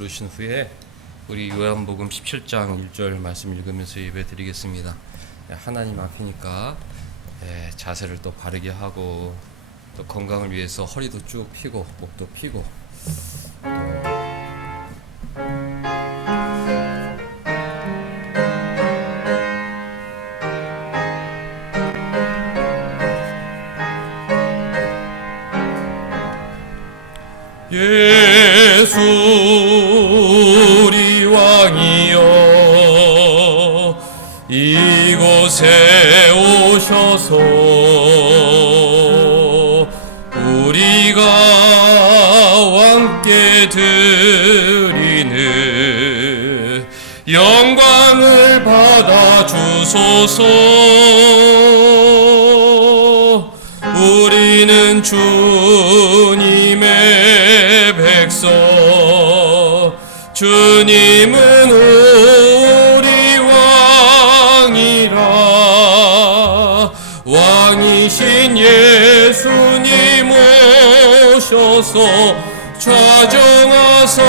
부르신 후에 우리 요한복음 17장 1절 말씀 읽으면서 예배 드리겠습니다. 하나님 앞이니까 자세를 또 바르게 하고 또 건강을 위해서 허리도 쭉 펴고 목도 펴고 예수 우리 왕이여 이곳에 오셔서 우리가 왕께 드리는 영광을 받아 주소서. 우리는 주님의 백성, 주님은 우리 왕이라. 왕이신 예수님 오셔서 좌정하사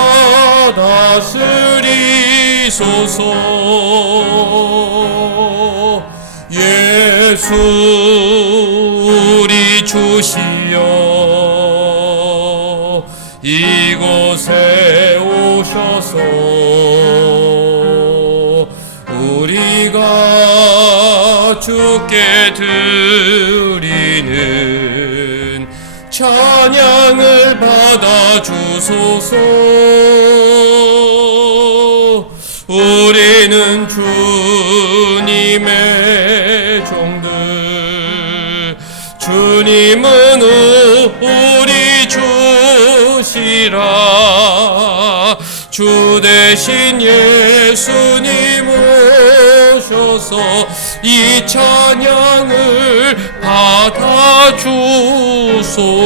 다스리소서. 예수 우리 주시여 이곳에 오셔서 우리가 주께 드리는 찬양을 받아 주소서. 우리는 주님의 종들, 주님은 우리 주시라. 주 대신 예수님 오셔서 이 찬양을 받아 주소서.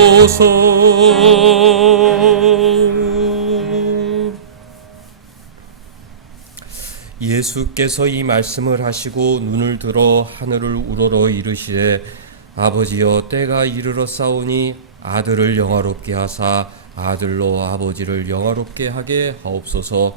예수께서 이 말씀을 하시고 눈을 들어 하늘을 우러러 이르시되 아버지여 때가 이르러 싸우니 아들을 영화롭게 하사 아들로 아버지를 영화롭게 하게 하옵소서.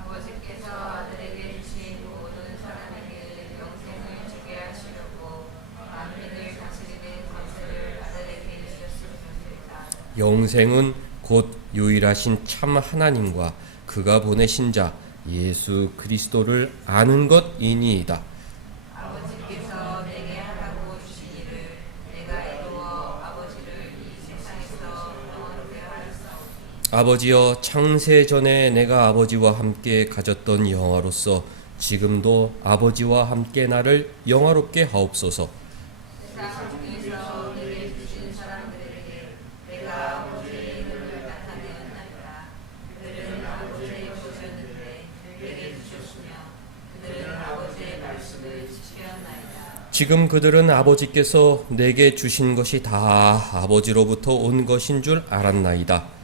아버지께서 아들에게 주신 모든 사람에게 영생을 주게 하시려고 만민을 다스리는 권세를 아들에게 주셨습니다. 영생은 곧 유일하신 참 하나님과 그가 보내신 자 예수 그리스도를 아는 것이니이다. 아버지께서 내게 하라고 주신 일을 내가 이루어 아버지를 이 세상에서 영원하게 하였사오니. 아버지여 창세 전에 내가 아버지와 함께 가졌던 영화로서 지금도 아버지와 함께 나를 영화롭게 하옵소서. 세상 중에서 내게 주신 사람들에게 내가 아버지의 이름을 나타내었나이다. 그들은 아버지의 보셨는데 내게 주셨으며 그들은 아버지의 말씀을 지켰나이다. 지금 그들은 아버지께서 내게 주신 것이 다 아버지로부터 온 것인 줄 알았나이다.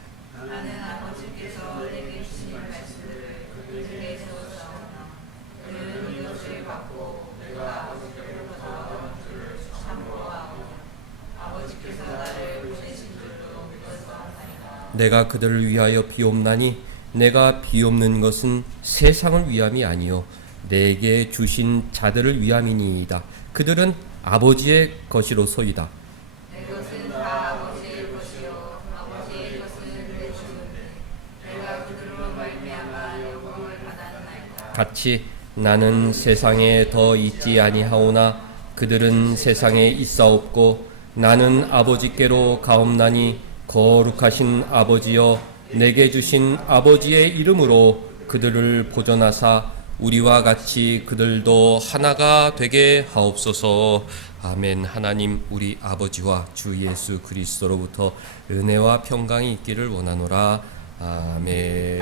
나는 아버지께서 내게 주신 말씀들을 그들에게 세웠사오나 그들은 이것을 받고 내가 아버지께로부터 들을 참고하고 아버지께서 나를 보내신 줄로 믿어서 하나이다. 내가 그들을 위하여 비옵나니 내가 비옵는 것은 세상을 위함이 아니요 내게 주신 자들을 위함이니이다. 그들은 아버지의 것이로소이다. 내 것은 다 아버지의 것이요 아버지의 것은 내 것인데 내가 그들로 말미암아 영광을 받았나이다. 같이 나는 세상에 더 있지 아니하오나 그들은 세상에 있사옵고 나는 아버지께로 가옵나니 거룩하신 아버지여 내게 주신 아버지의 이름으로 그들을 보존하사 우리와 같이 그들도 하나가 되게 하옵소서. 아멘. 하나님 우리 아버지와 주 예수 그리스도로부터 은혜와 평강이 있기를 원하노라. 아멘.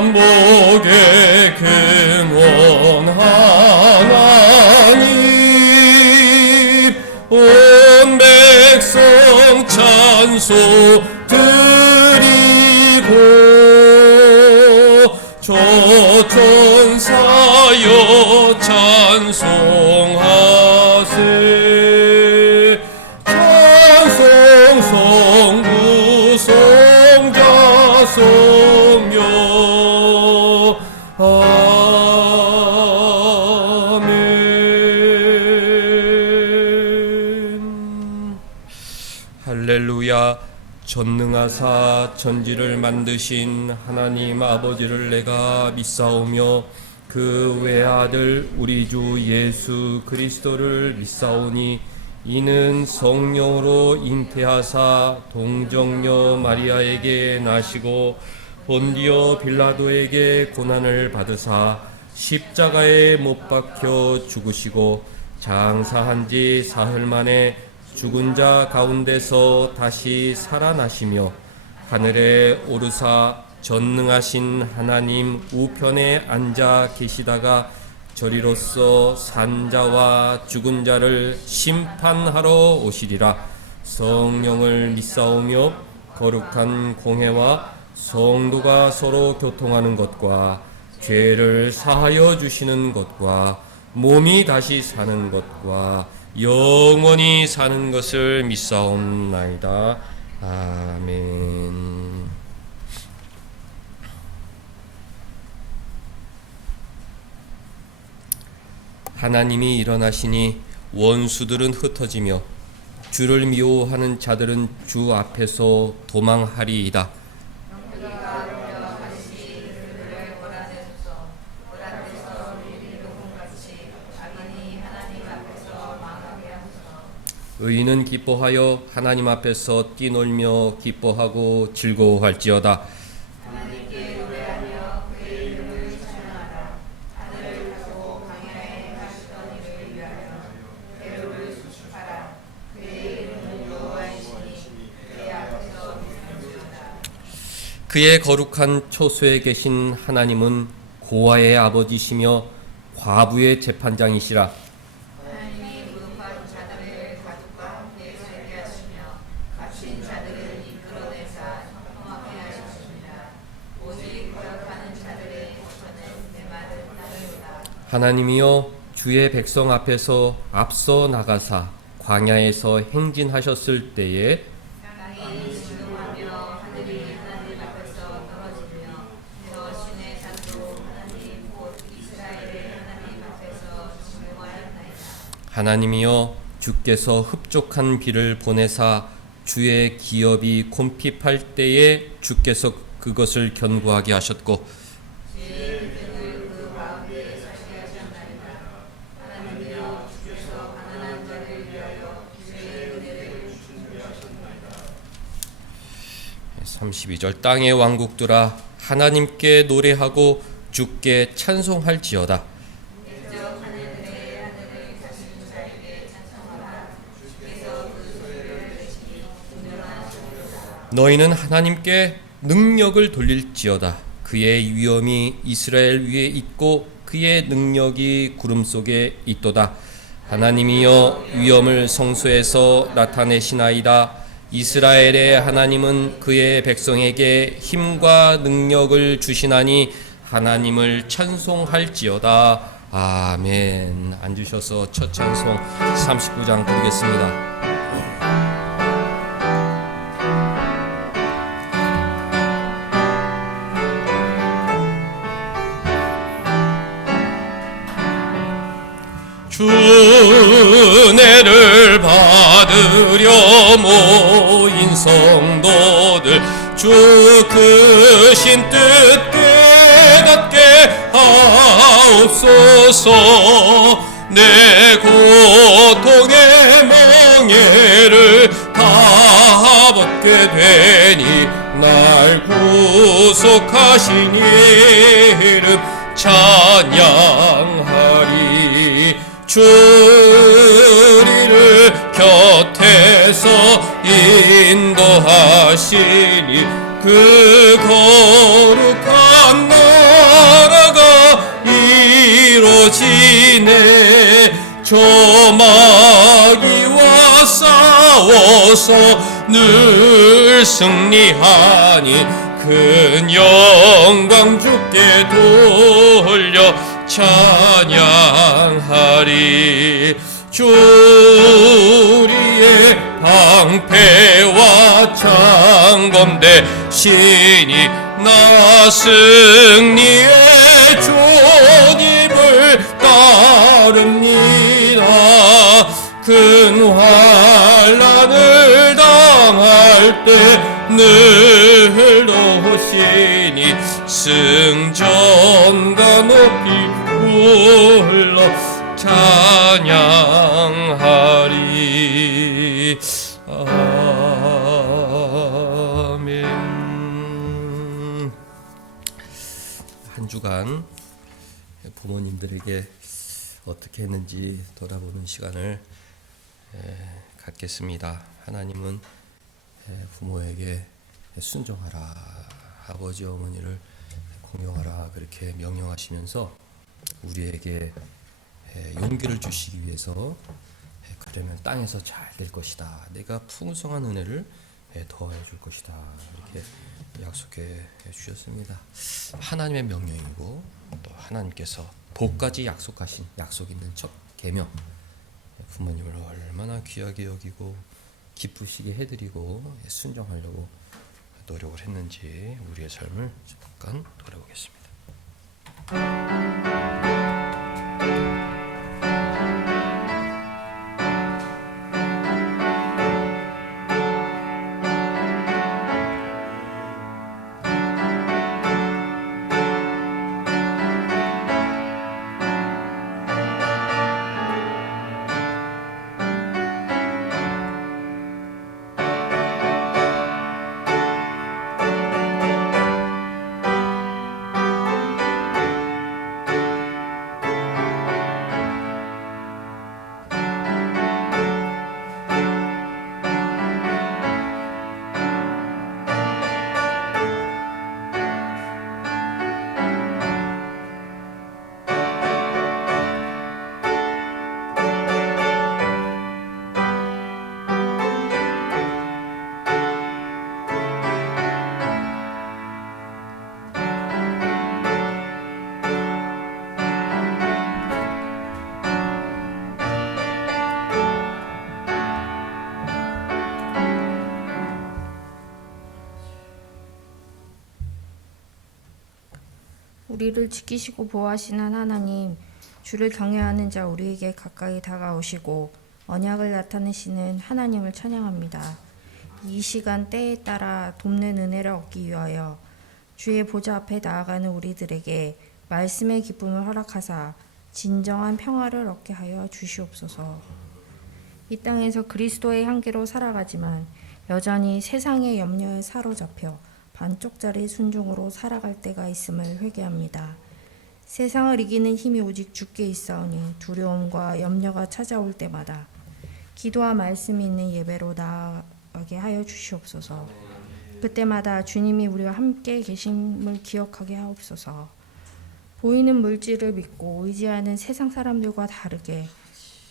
만복의 근원 하나님 온 백성 찬송 드리고 조천사여 찬송하세. 찬송 성부 성자 성령 아멘. 할렐루야. 전능하사 천지를 만드신 하나님 아버지를 내가 믿사오며 그 외아들 우리 주 예수 그리스도를 믿사오니 이는 성령으로 잉태하사 동정녀 마리아에게 나시고 본디오 빌라도에게 고난을 받으사 십자가에 못 박혀 죽으시고 장사한 지 사흘 만에 죽은 자 가운데서 다시 살아나시며 하늘에 오르사 전능하신 하나님 우편에 앉아 계시다가 저리로서 산자와 죽은 자를 심판하러 오시리라. 성령을 믿사오며 거룩한 공회와 성도가 서로 교통하는 것과 죄를 사하여 주시는 것과 몸이 다시 사는 것과 영원히 사는 것을 믿사옵나이다. 아멘. 하나님이 일어나시니 원수들은 흩어지며 주를 미워하는 자들은 주 앞에서 도망하리이다. 의인은 기뻐하여 하나님 앞에서 뛰놀며 기뻐하고 즐거워할지어다. 하나님께 노래하며 그의 이름을 찬양하라. 하늘을 타고 광야에 가시던 이를 위하여 배로를 수축하라. 그의 이름은 여호와이시니 그의 앞에서 비밀지어다. 그의 거룩한 초소에 계신 하나님은 고아의 아버지시며 과부의 재판장이시라. 하나님이여 주의 백성 앞에서 앞서 나가사 광야에서 행진하셨을 때에 땅이 진동하며 하늘이 하나님 앞에서 떨어지며 저 신의 산도 하나님 곧 이스라엘의 하나님 앞에서 진동하였나이다. 하나님이여 주께서 흡족한 비를 보내사 주의 기업이 곰핍할 때에 주께서 그것을 견고하게 하셨고 네, 32절 땅의 왕국들아 하나님께 노래하고 주께 찬송할지어다. 너희는 하나님께 능력을 돌릴지어다. 그의 위엄이 이스라엘 위에 있고 그의 능력이 구름 속에 있도다. 하나님이여 위엄을 성소에서 나타내시나이다. 이스라엘의 하나님은 그의 백성에게 힘과 능력을 주시나니 하나님을 찬송할지어다. 아멘. 앉으셔서 첫 찬송 39장 부르겠습니다. 주 은혜를 받으려 모인 성도들 주 크신 뜻 깨닫게 하옵소서. 내 고통의 멍에를 다 벗게 되니 날 구속하신 이름 찬양하리. 주리를 곁에서 인도하시니 그 거룩한 나라가 이루어지네. 저 마귀와 싸워 싸워서 늘 승리하니 큰 영광 주께 돌려 찬양하리. 주 우리의 방패와 창검 대신이 나 승리의 주님을 따릅니다. 큰 환난을 당할 때 늘 오시니 승전가 높이 불러 찬양하리. 아멘. 한 주간 부모님들에게 어떻게 했는지 돌아보는 시간을 갖겠습니다. 하나님은 부모에게 순종하라, 아버지 어머니를 공경하라 그렇게 명령하시면서 우리에게 용기를 주시기 위해서 그러면 땅에서 잘 될 것이다, 내가 풍성한 은혜를 더해 줄 것이다 이렇게 약속해 주셨습니다. 하나님의 명령이고 또 하나님께서 복까지 약속하신 약속 있는 첫 계명, 부모님을 얼마나 귀하게 여기고 기쁘시게 해드리고 순종하려고 노력을 했는지 우리의 삶을 잠깐 돌아보겠습니다. 우리를 지키시고 보호하시는 하나님, 주를 경외하는 자 우리에게 가까이 다가오시고 언약을 나타내시는 하나님을 찬양합니다. 이 시간 때에 따라 돕는 은혜를 얻기 위하여 주의 보좌 앞에 나아가는 우리들에게 말씀의 기쁨을 허락하사 진정한 평화를 얻게 하여 주시옵소서. 이 땅에서 그리스도의 향기로 살아가지만 여전히 세상의 염려에 사로잡혀 반쪽짜리 순종으로 살아갈 때가 있음을 회개합니다. 세상을 이기는 힘이 오직 주께 있사오니 두려움과 염려가 찾아올 때마다 기도와 말씀이 있는 예배로 나아가게 하여 주시옵소서. 그때마다 주님이 우리와 함께 계심을 기억하게 하옵소서. 보이는 물질을 믿고 의지하는 세상 사람들과 다르게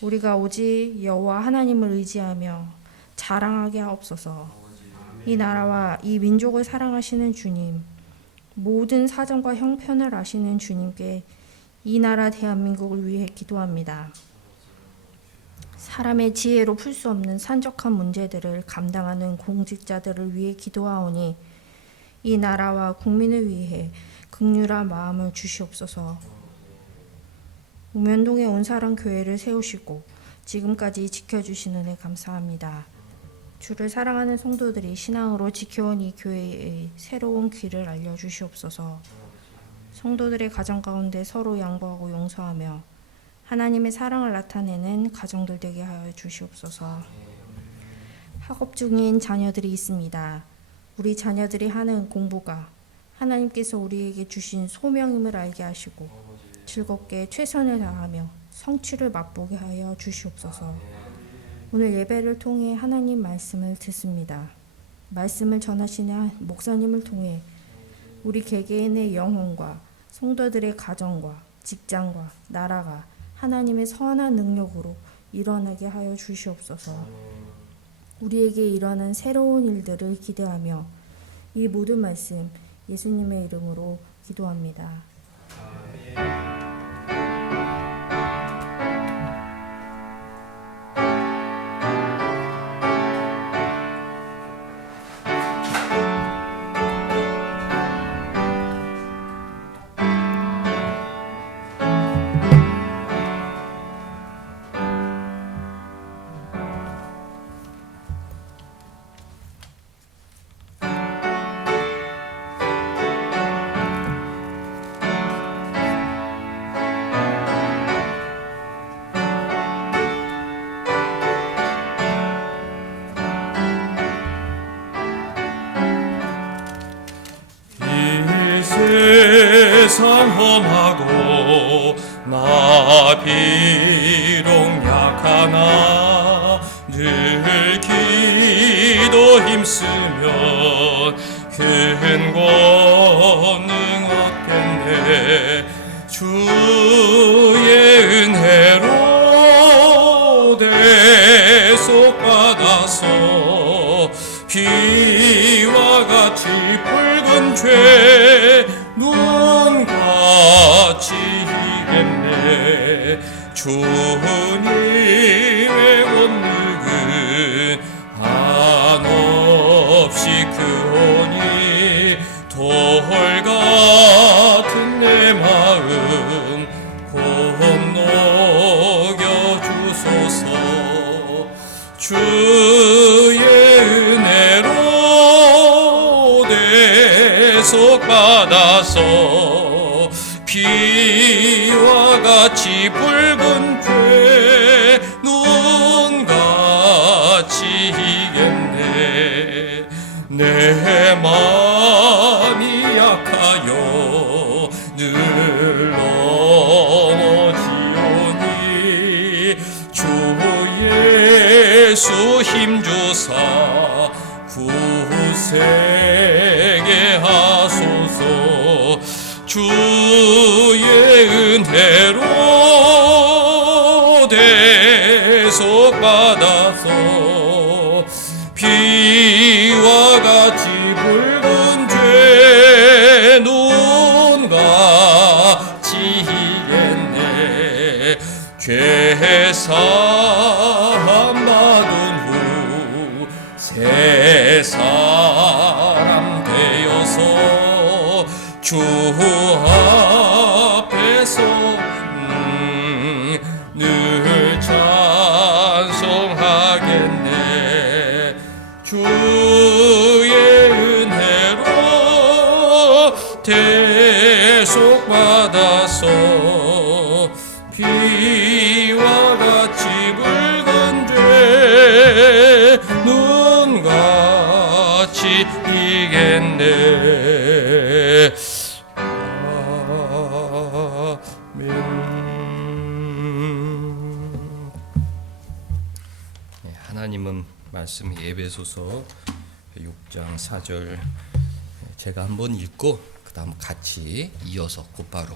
우리가 오직 여호와 하나님을 의지하며 자랑하게 하옵소서. 이 나라와 이 민족을 사랑하시는 주님, 모든 사정과 형편을 아시는 주님께 이 나라 대한민국을 위해 기도합니다. 사람의 지혜로 풀 수 없는 산적한 문제들을 감당하는 공직자들을 위해 기도하오니 이 나라와 국민을 위해 긍휼한 마음을 주시옵소서. 우면동에 온사랑 교회를 세우시고 지금까지 지켜주신 은혜 감사합니다. 주를 사랑하는 성도들이 신앙으로 지켜온 이 교회의 새로운 길을 알려주시옵소서. 성도들의 가정 가운데 서로 양보하고 용서하며 하나님의 사랑을 나타내는 가정들 되게 하여 주시옵소서. 학업 중인 자녀들이 있습니다. 우리 자녀들이 하는 공부가 하나님께서 우리에게 주신 소명임을 알게 하시고 즐겁게 최선을 다하며 성취를 맛보게 하여 주시옵소서. 오늘 예배를 통해 하나님 말씀을 듣습니다. 말씀을 전하시는 목사님을 통해 우리 개개인의 영혼과 성도들의 가정과 직장과 나라가 하나님의 선한 능력으로 일어나게 하여 주시옵소서. 우리에게 일어나는 새로운 일들을 기대하며 이 모든 말씀 예수님의 이름으로 기도합니다. 세상 험하고 나 비록 약하나 늘 기도 힘쓰면 큰 권능 얻겠네. 주의 은혜로 대속받아서 비와 같이 붉은 죄 눈같이 이겠네. 주님의 권능은 한없이 크오니 돌 같은 내 마음 건너겨 주소서. 주의 은혜로 대속받아서 비와 같이 붉은 죄 눈같이 이겠네. 내 마음이 약하여 늘 넘어지오니 주 예수 힘주사 굳세게 하소서. 주의 은혜로 대속받아서 비와 같이 붉은 죄 눈같이 이겠네. 죄사함 받은 후 새 사람 되어서 주 앞에서 늘 찬송하겠네. 주의 은혜로 대속받아서 비와 같이 붉은 죄 눈같이 이겠네. 하나님은 말씀 에베소서 6장 4절 제가 한번 읽고 그 다음 같이 이어서 곧바로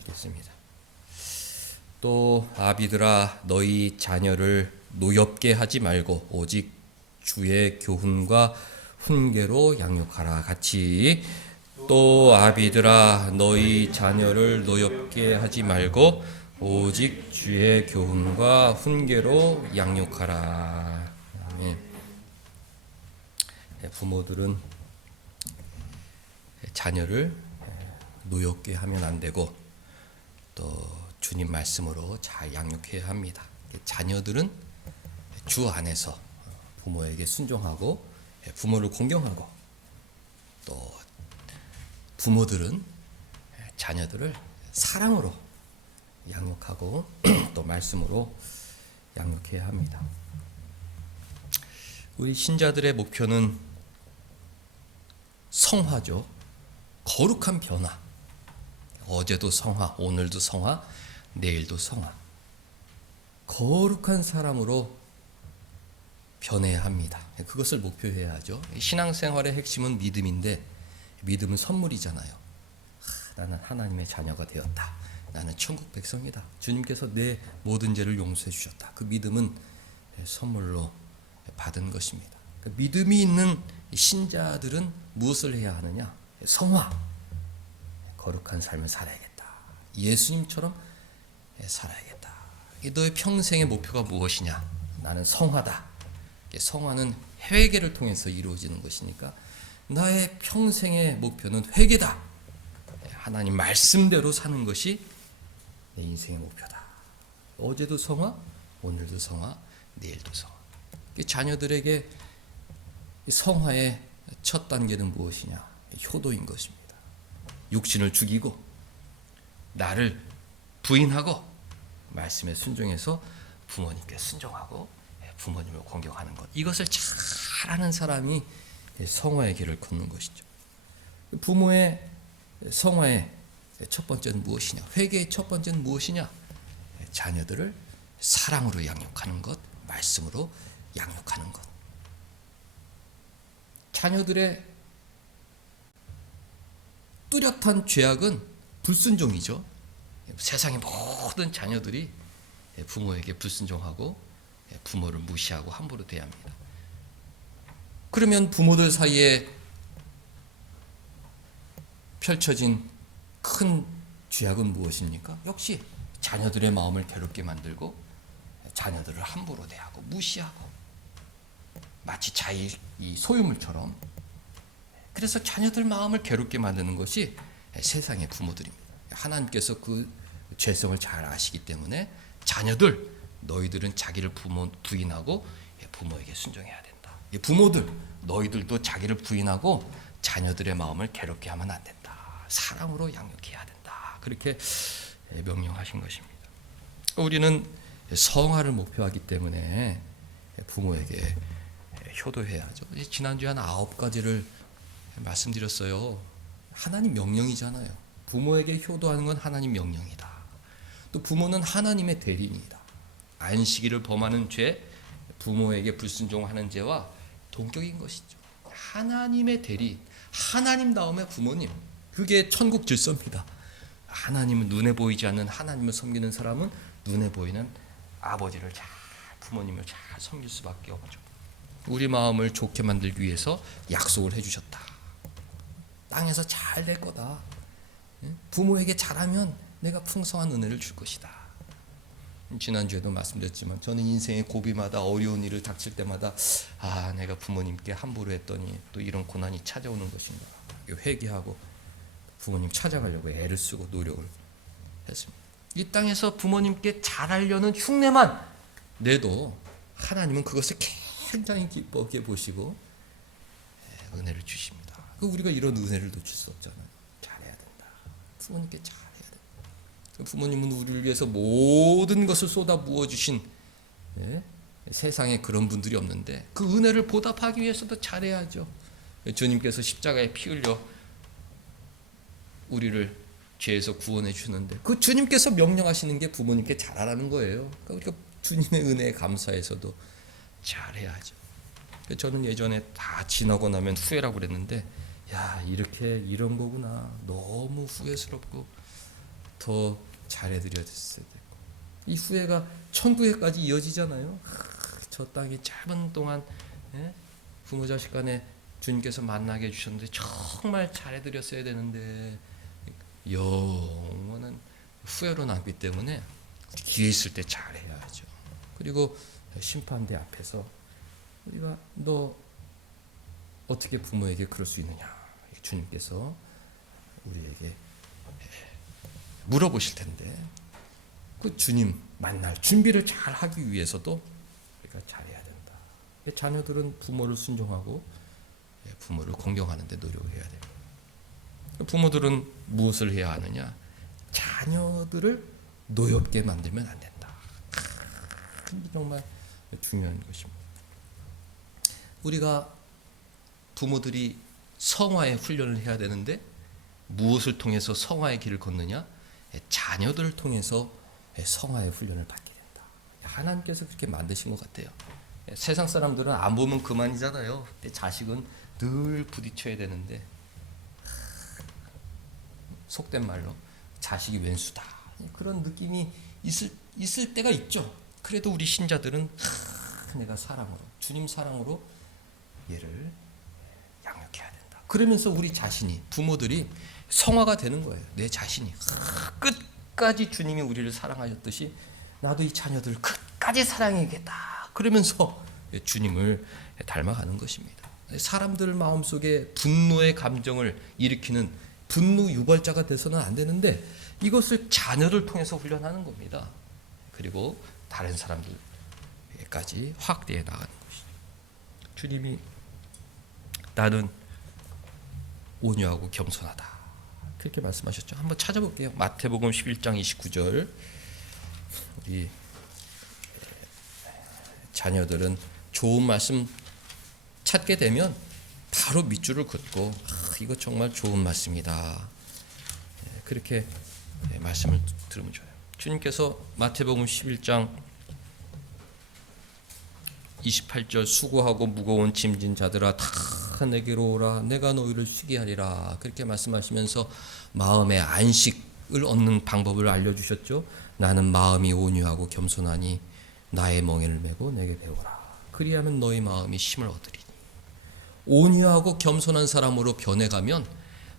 읽겠습니다. 또 아비들아 너희 자녀를 노엽게 하지 말고 오직 주의 교훈과 훈계로 양육하라. 같이 또 아비들아 너희 자녀를 노엽게 하지 말고 오직 주의 교훈과 훈계로 양육하라. 아멘. 부모들은 자녀를 노엽게 하면 안 되고 또 주님 말씀으로 잘 양육해야 합니다. 자녀들은 주 안에서 부모에게 순종하고 부모를 공경하고 또 부모들은 자녀들을 사랑으로 양육하고 또 말씀으로 양육해야 합니다. 우리 신자들의 목표는 성화죠. 거룩한 변화. 어제도 성화, 오늘도 성화, 내일도 성화. 거룩한 사람으로 변해야 합니다. 그것을 목표해야 하죠. 신앙생활의 핵심은 믿음인데 믿음은 선물이잖아요. 나는 하나님의 자녀가 되었다. 나는 천국 백성이다. 주님께서 내 모든 죄를 용서해 주셨다. 그 믿음은 선물로 받은 것입니다. 믿음이 있는 신자들은 무엇을 해야 하느냐? 성화, 거룩한 삶을 살아야겠다. 예수님처럼 살아야겠다. 너의 평생의 목표가 무엇이냐? 나는 성화다. 성화는 회개를 통해서 이루어지는 것이니까 나의 평생의 목표는 회개다. 하나님 말씀대로 사는 것이 내 인생의 목표다. 어제도 성화, 오늘도 성화, 내일도 성화. 자녀들에게 성화의 첫 단계는 무엇이냐? 효도인 것입니다. 육신을 죽이고 나를 부인하고 말씀에 순종해서 부모님께 순종하고 부모님을 공경하는 것. 이것을 잘하는 사람이 성화의 길을 걷는 것이죠. 부모의 성화의 첫 번째는 무엇이냐? 회개의 첫 번째는 무엇이냐? 자녀들을 사랑으로 양육하는 것, 말씀으로 양육하는 것. 자녀들의 뚜렷한 죄악은 불순종이죠. 세상의 모든 자녀들이 부모에게 불순종하고 부모를 무시하고 함부로 대합니다. 그러면 부모들 사이에 펼쳐진 큰 죄악은 무엇입니까? 역시 자녀들의 마음을 괴롭게 만들고 자녀들을 함부로 대하고 무시하고 마치 자기 소유물처럼. 그래서 자녀들 마음을 괴롭게 만드는 것이 세상의 부모들입니다. 하나님께서 그 죄성을 잘 아시기 때문에 자녀들, 너희들은 자기를 부인하고 부모에게 순종해야 된다. 부모들, 너희들도 자기를 부인하고 자녀들의 마음을 괴롭게 하면 안 된다. 사랑으로 양육해야 된다. 그렇게 명령하신 것입니다. 우리는 성화를 목표하기 때문에 부모에게 효도해야죠. 지난주에 한 9가지를 말씀드렸어요. 하나님 명령이잖아요. 부모에게 효도하는 건 하나님 명령이다. 또 부모는 하나님의 대리인이다. 안식일을 범하는 죄, 부모에게 불순종하는 죄와 동격인 것이죠. 하나님의 대리인, 하나님 다음에 부모님. 그게 천국 질서입니다. 하나님은 눈에 보이지 않는 하나님을 섬기는 사람은 눈에 보이는 아버지를 잘, 부모님을 잘 섬길 수밖에 없죠. 우리 마음을 좋게 만들기 위해서 약속을 해주셨다. 땅에서 잘 될 거다. 부모에게 잘하면 내가 풍성한 은혜를 줄 것이다. 지난주에도 말씀드렸지만 저는 인생의 고비마다 어려운 일을 닥칠 때마다 내가 부모님께 함부로 했더니 또 이런 고난이 찾아오는 것인가. 회개하고 부모님 찾아가려고 애를 쓰고 노력을 했습니다. 이 땅에서 부모님께 잘하려는 흉내만 내도 하나님은 그것을 굉장히 기쁘게 보시고 은혜를 주십니다. 우리가 이런 은혜를 놓칠 수 없잖아요. 잘해야 된다. 부모님께 잘해야 된다. 부모님은 우리를 위해서 모든 것을 쏟아 부어주신 세상에 그런 분들이 없는데 그 은혜를 보답하기 위해서도 잘해야죠. 주님께서 십자가에 피 흘려 우리를 죄에서 구원해 주는데 그 주님께서 명령하시는 게 부모님께 잘하라는 거예요. 그러니까 우리가 주님의 은혜에 감사해서도 잘해야죠. 저는 예전에 다 지나고 나면 후회라고 그랬는데 이렇게 이런 거구나. 너무 후회스럽고 더 잘해드려야 됐어야 되고 이 후회가 천국에까지 이어지잖아요. 저 땅이 짧은 동안 부모 자식 간에 주님께서 만나게 해주셨는데 정말 잘해드렸어야 되는데 영원한 후회로 남기 때문에 기회 있을 때 잘해야죠. 그리고 심판대 앞에서 우리가 너 어떻게 부모에게 그럴 수 있느냐 주님께서 우리에게 물어보실 텐데 그 주님 만날 준비를 잘 하기 위해서도 우리가 잘해야 된다. 자녀들은 부모를 순종하고 부모를 공경하는 데 노력을 해야 됩니다. 부모들은 무엇을 해야 하느냐? 자녀들을 노엽게 만들면 안 된다. 정말 중요한 것입니다. 우리가 부모들이 성화의 훈련을 해야 되는데 무엇을 통해서 성화의 길을 걷느냐? 자녀들을 통해서 성화의 훈련을 받게 된다. 하나님께서 그렇게 만드신 것 같아요. 세상 사람들은 안 보면 그만이잖아요. 자식은 늘 부딪혀야 되는데 속된 말로 자식이 왼수다. 그런 느낌이 있을 때가 있죠. 그래도 우리 신자들은 내가 사랑으로, 주님 사랑으로 얘를 양육해야 된다. 그러면서 우리 자신이, 부모들이 성화가 되는 거예요. 내 자신이 끝까지 주님이 우리를 사랑하셨듯이 나도 이 자녀들을 끝까지 사랑해야겠다. 그러면서 주님을 닮아가는 것입니다. 사람들 마음속에 분노의 감정을 일으키는 분노 유발자가 돼서는 안 되는데 이것을 자녀를 통해서 훈련하는 겁니다. 그리고 다른 사람들까지 확대해 나가는 것이죠. 주님이 나는 온유하고 겸손하다. 그렇게 말씀하셨죠. 한번 찾아볼게요. 마태복음 11장 29절. 우리 자녀들은 좋은 말씀 찾게 되면 바로 밑줄을 긋고 이거 정말 좋은 말씀이다. 그렇게 말씀을 들으면 좋아요. 주님께서 마태복음 11장 28절 수고하고 무거운 짐진 자들아 다 내게로 오라 내가 너희를 쉬게 하리라. 그렇게 말씀하시면서 마음의 안식을 얻는 방법을 알려주셨죠. 나는 마음이 온유하고 겸손하니 나의 멍에를 메고 내게 배우라. 그리하면 너희 마음이 힘을 얻으리니. 온유하고 겸손한 사람으로 변해가면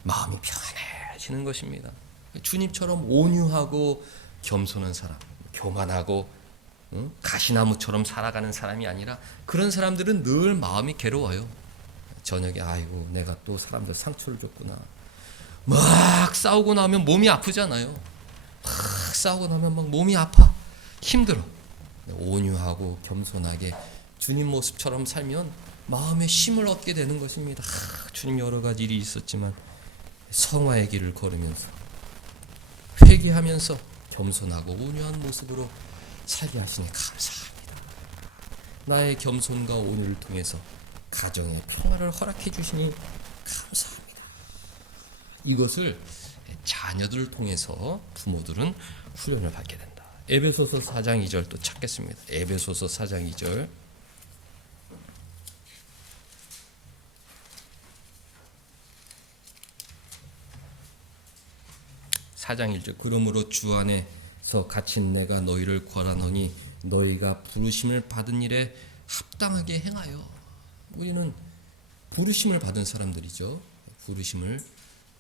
마음이 편해지는 것입니다. 주님처럼 온유하고 겸손한 사람, 교만하고 가시나무처럼 살아가는 사람이 아니라 그런 사람들은 늘 마음이 괴로워요. 저녁에 아이고 내가 또 사람들 상처를 줬구나. 막 싸우고 나면 몸이 아프잖아요. 막 싸우고 나면 막 몸이 아파. 힘들어. 온유하고 겸손하게 주님 모습처럼 살면 마음에 힘을 얻게 되는 것입니다. 주님 여러 가지 일이 있었지만 성화의 길을 걸으면서 회개하면서 겸손하고 온유한 모습으로 살게 하시니 감사합니다. 나의 겸손과 온유를 통해서 가정의 평화를 허락해 주시니 감사합니다. 이것을 자녀들을 통해서 부모들은 훈련을 받게 된다. 에베소서 4장 2절 또 찾겠습니다. 에베소서 4장 2절. 사장 1절. 그러므로 주 안에서 갇힌 내가 너희를 권하노니 너희가 부르심을 받은 일에 합당하게 행하여. 우리는 부르심을 받은 사람들이죠. 부르심을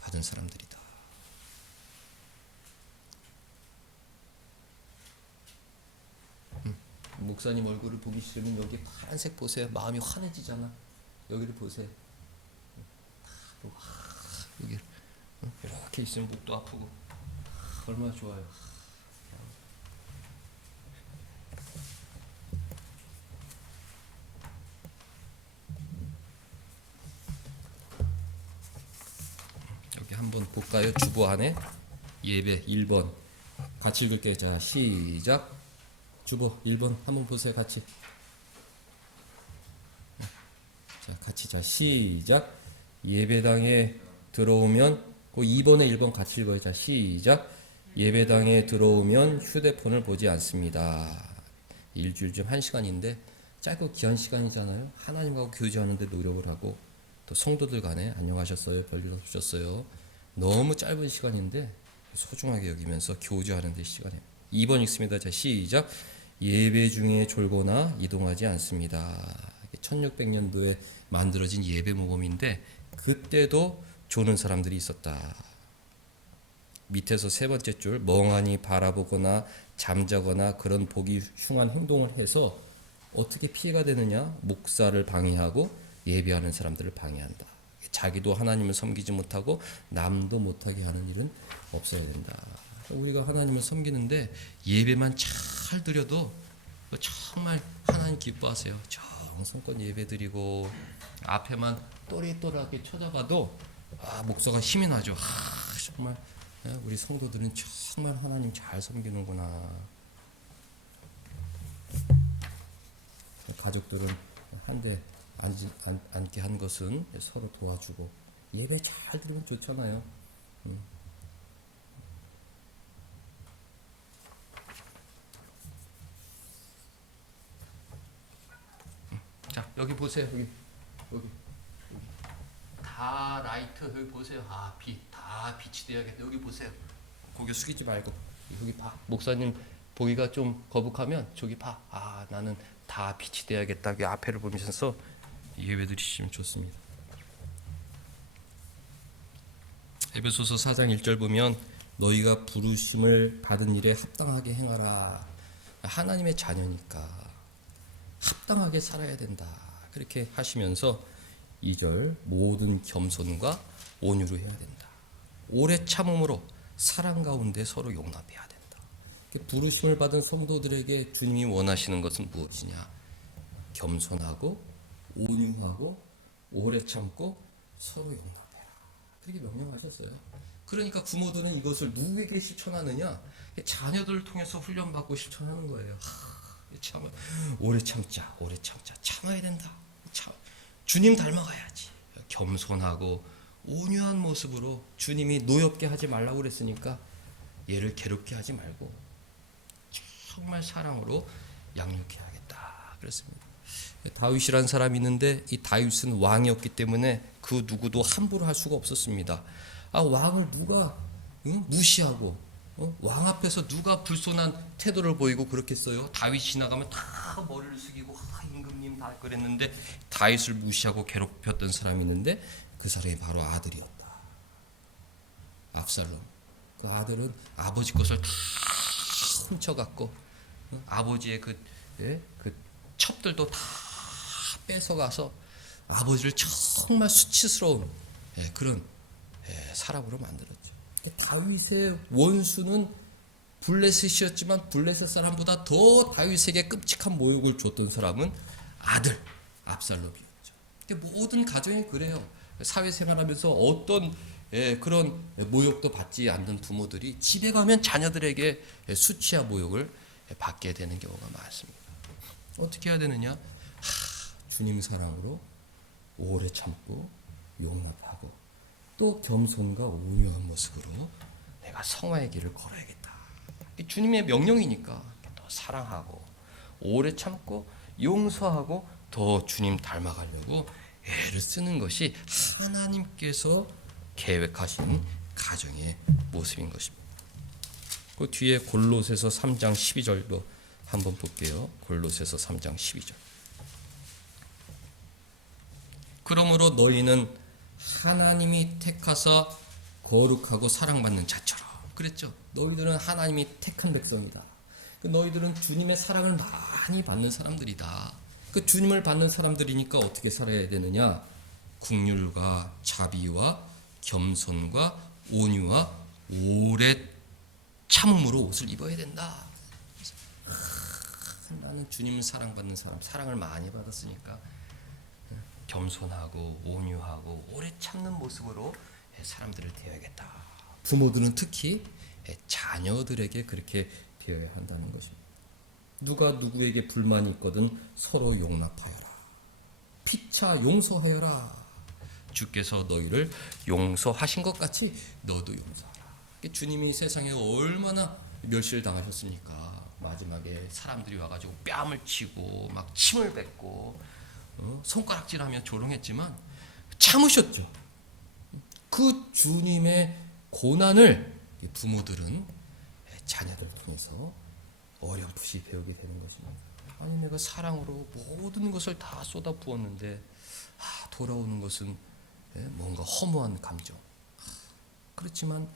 받은 사람들이다. 목사님 얼굴을 보기 싫으면 여기 파란색 보세요. 마음이 환해지잖아. 여기를 보세요. 여기 이렇게 있으면 목도 아프고 얼마나 좋아요. 여기 한번 볼까요? 주보 안에 예배 1번 같이 읽을게요. 자 시작. 주보 1번 한번 보세요. 같이. 자 같이. 자 시작. 예배당에 들어오면 그 2번에 1번 같이 읽어요. 자 시작. 예배당에 들어오면 휴대폰을 보지 않습니다. 일주일쯤 1시간인데 짧고 귀한 시간이잖아요. 하나님하고 교제하는데 노력을 하고 또 성도들 간에 안녕하셨어요, 별일 없으셨어요. 너무 짧은 시간인데 소중하게 여기면서 교제하는 데 시간이에요. 2번 읽습니다. 자 시작. 예배 중에 졸거나 이동하지 않습니다. 1600년도에 만들어진 예배 모범인데 그때도 조는 사람들이 있었다. 밑에서 세 번째 줄 멍하니 바라보거나 잠자거나 그런 보기 흉한 행동을 해서 어떻게 피해가 되느냐? 목사를 방해하고 예배하는 사람들을 방해한다. 자기도 하나님을 섬기지 못하고 남도 못하게 하는 일은 없어야 된다. 우리가 하나님을 섬기는데 예배만 잘 드려도 정말 하나님 기뻐하세요. 정성껏 예배 드리고 앞에만 또렷또렷하게 쳐다봐도 목사가 힘이 나죠. 정말 우리 성도들은 정말 하나님 잘 섬기는구나. 가족들은 한데 앉게 한 것은 서로 도와주고 예배 잘 드리면 좋잖아요. 자 여기 보세요. 여기 다 라이트 여기 보세요. 빛 다 빛이 돼야겠다. 여기 보세요. 고개 숙이지 말고 여기 봐. 목사님 보기가 좀 거북하면 저기 봐. 나는 다 빛이 되어야겠다. 그 앞에를 보면서 예배 드리시면 좋습니다. 에베소서 4장 1절 보면 너희가 부르심을 받은 일에 합당하게 행하라. 하나님의 자녀니까 합당하게 살아야 된다. 그렇게 하시면서 2절 모든 겸손과 온유로 해야 된다. 오래 참음으로 사랑 가운데 서로 용납해야 된다. 부르심을 받은 성도들에게 주님이 원하시는 것은 무엇이냐? 겸손하고 온유하고 오래 참고 서로 용납해라. 그렇게 명령하셨어요. 그러니까 부모들은 이것을 누구에게 실천하느냐? 자녀들을 통해서 훈련받고 실천하는 거예요. 오래 참자, 오래 참자. 참아야 된다. 주님 닮아가야지. 겸손하고 온유한 모습으로 주님이 노엽게 하지 말라고 그랬으니까 얘를 괴롭게 하지 말고 정말 사랑으로 양육해야겠다 그랬습니다. 다윗이라는 사람이 있는데 이 다윗은 왕이었기 때문에 그 누구도 함부로 할 수가 없었습니다. 왕을 누가 무시하고 왕 앞에서 누가 불손한 태도를 보이고 그렇겠어요? 다윗이 지나가면 다 머리를 숙이고 임금님 다 그랬는데 다윗을 무시하고 괴롭혔던 사람이 있는데 그 사람이 바로 아들이었다. 압살롬. 그 아들은 아버지 것을 다 훔쳐갔고 아버지의 그 첩들도 다 뺏어가서 아버지를 정말 수치스러운 그런 사람으로 만들었죠. 다윗의 원수는 블레셋이었지만 블레셋 사람보다 더 다윗에게 끔찍한 모욕을 줬던 사람은 아들 압살롬이었죠. 모든 가정이 그래요. 사회생활하면서 어떤 그런 모욕도 받지 않는 부모들이 집에 가면 자녀들에게 수치와 모욕을 받게 되는 경우가 많습니다. 어떻게 해야 되느냐? 주님 사랑으로 오래 참고 용납하고 또 겸손과 온유한 모습으로 내가 성화의 길을 걸어야겠다. 주님의 명령이니까 더 사랑하고 오래 참고 용서하고 더 주님 닮아가려고 애를 쓰는 것이 하나님께서 계획하신 가정의 모습인 것입니다. 그 뒤에 골로새서 3장 12절도 한번 볼게요. 골로새서 3장 12절. 그러므로 너희는 하나님이 택하사 거룩하고 사랑받는 자처럼. 그랬죠. 너희들은 하나님이 택한 백성이다. 너희들은 주님의 사랑을 많이 받는 사람들이다. 그 주님을 받는 사람들이니까 어떻게 살아야 되느냐? 긍휼과 자비와 겸손과 온유와 오래 참음으로 옷을 입어야 된다. 나는 주님 사랑받는 사람, 사랑을 많이 받았으니까 겸손하고 온유하고 오래 참는 모습으로 사람들을 대해야겠다. 부모들은 특히 자녀들에게 그렇게 되어야 한다는 것입니다. 누가 누구에게 불만이 있거든 서로 용납하여라. 피차 용서하여라. 주께서 너희를 용서하신 것 같이 너도 용서하라. 주님이 세상에 얼마나 멸시를 당하셨습니까? 마지막에 사람들이 와가지고 뺨을 치고 막 침을 뱉고 손가락질하며 조롱했지만 참으셨죠. 그 주님의 고난을 부모들은 자녀들 통해서 어렴풋이 배우게 되는 것입니다. 아니 내가 사랑으로 모든 것을 다 쏟아 부었는데 돌아오는 것은 뭔가 허무한 감정. 그렇지만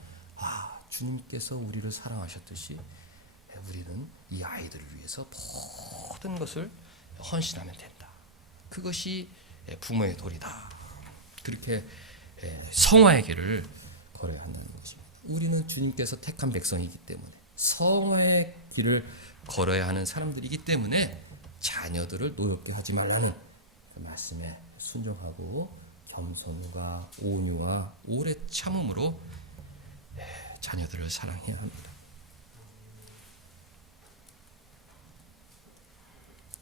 주님께서 우리를 사랑하셨듯이 우리는 이 아이들을 위해서 모든 것을 헌신하면 된다. 그것이 부모의 도리다. 그렇게 성화의 길을 걸어야 한다는 것입니다. 우리는 주님께서 택한 백성이기 때문에 성화의 길을 걸어야 하는 사람들이기 때문에 자녀들을 노엽게 하지 말라는 그 말씀에 순종하고 겸손과 온유와 오래 참음으로 자녀들을 사랑해야 합니다.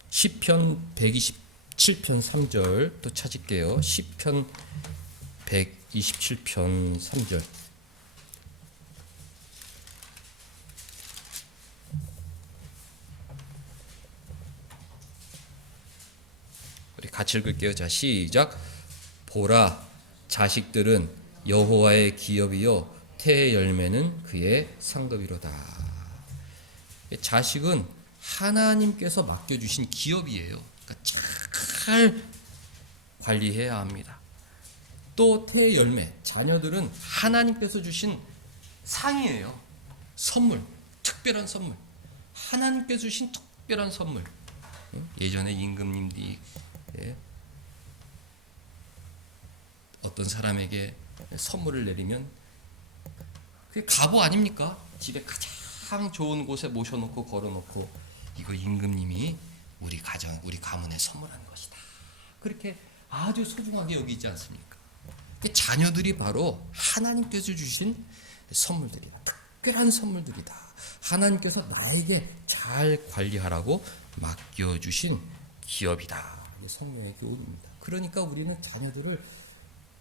시편 127편 3절 또 찾을게요. 시편 127편 3절. 우리 같이 읽을게요. 자, 시작. 보라, 자식들은 여호와의 기업이요 태의 열매는 그의 상급이로다. 자식은 하나님께서 맡겨주신 기업이에요. 그러니까 잘 관리해야 합니다. 또 태열매, 자녀들은 하나님께서 주신 상이에요. 선물, 특별한 선물. 하나님께서 주신 특별한 선물. 예전에 임금님들이 어떤 사람에게 선물을 내리면 그게 갑오 아닙니까? 집에 가장 좋은 곳에 모셔놓고 걸어놓고 이거 임금님이 우리 가정, 우리 가문에 선물하는 것이다. 그렇게 아주 소중하게 여기지 않습니까? 자녀들이 바로 하나님께서 주신 선물들이다. 특별한 선물들이다. 하나님께서 나에게 잘 관리하라고 맡겨주신 기업이다. 이게 성령의 교훈입니다. 그러니까 우리는 자녀들을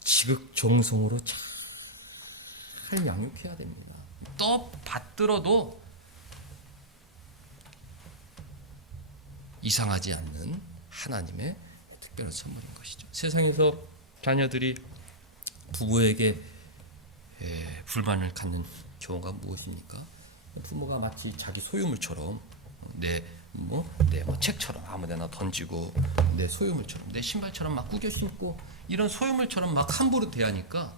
지극정성으로 잘 양육해야 됩니다. 또 받들어도 이상하지 않는 하나님의 특별한 선물인 것이죠. 세상에서 자녀들이 부모에게 불만을 갖는 경우가 무엇입니까? 부모가 마치 자기 소유물처럼 내 책처럼 아무데나 던지고 내 소유물처럼 내 신발처럼 막 구겨 신고 이런 소유물처럼 막 함부로 대하니까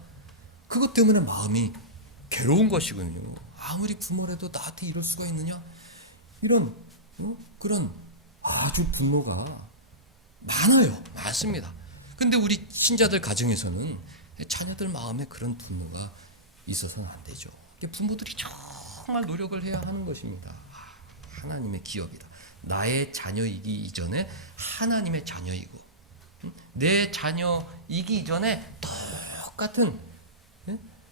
그것 때문에 마음이 괴로운 것이군요. 아무리 부모라도 나한테 이럴 수가 있느냐? 이런 그런 아주 분노가 많아요. 많습니다. 근데 우리 신자들 가정에서는 자녀들 마음에 그런 분노가 있어서는 안 되죠. 부모들이 정말 노력을 해야 하는 것입니다. 하나님의 기업이다. 나의 자녀이기 이전에 하나님의 자녀이고 내 자녀이기 이전에 똑같은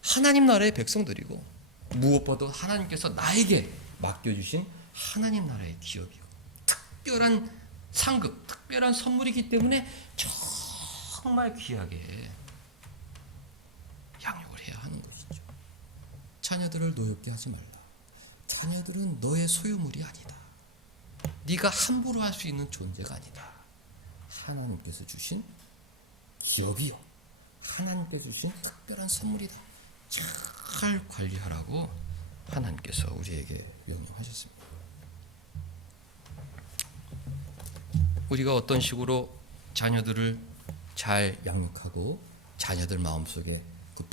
하나님 나라의 백성들이고 무엇보다 하나님께서 나에게 맡겨주신 하나님 나라의 기업이고 특별한 상급, 특별한 선물이기 때문에 정말 귀하게 양육을 해야 하는 것이죠. 자녀들을 노엽게 하지 말라. 자녀들은 너의 소유물이 아니다. 네가 함부로 할 수 있는 존재가 아니다. 하나님께서 주신 기업이요. 하나님께서 주신 특별한 선물이다. 잘 관리하라고 하나님께서 우리에게 명령하셨습니다. 우리가 어떤 식으로 자녀들을 잘 양육하고 자녀들 마음속에 그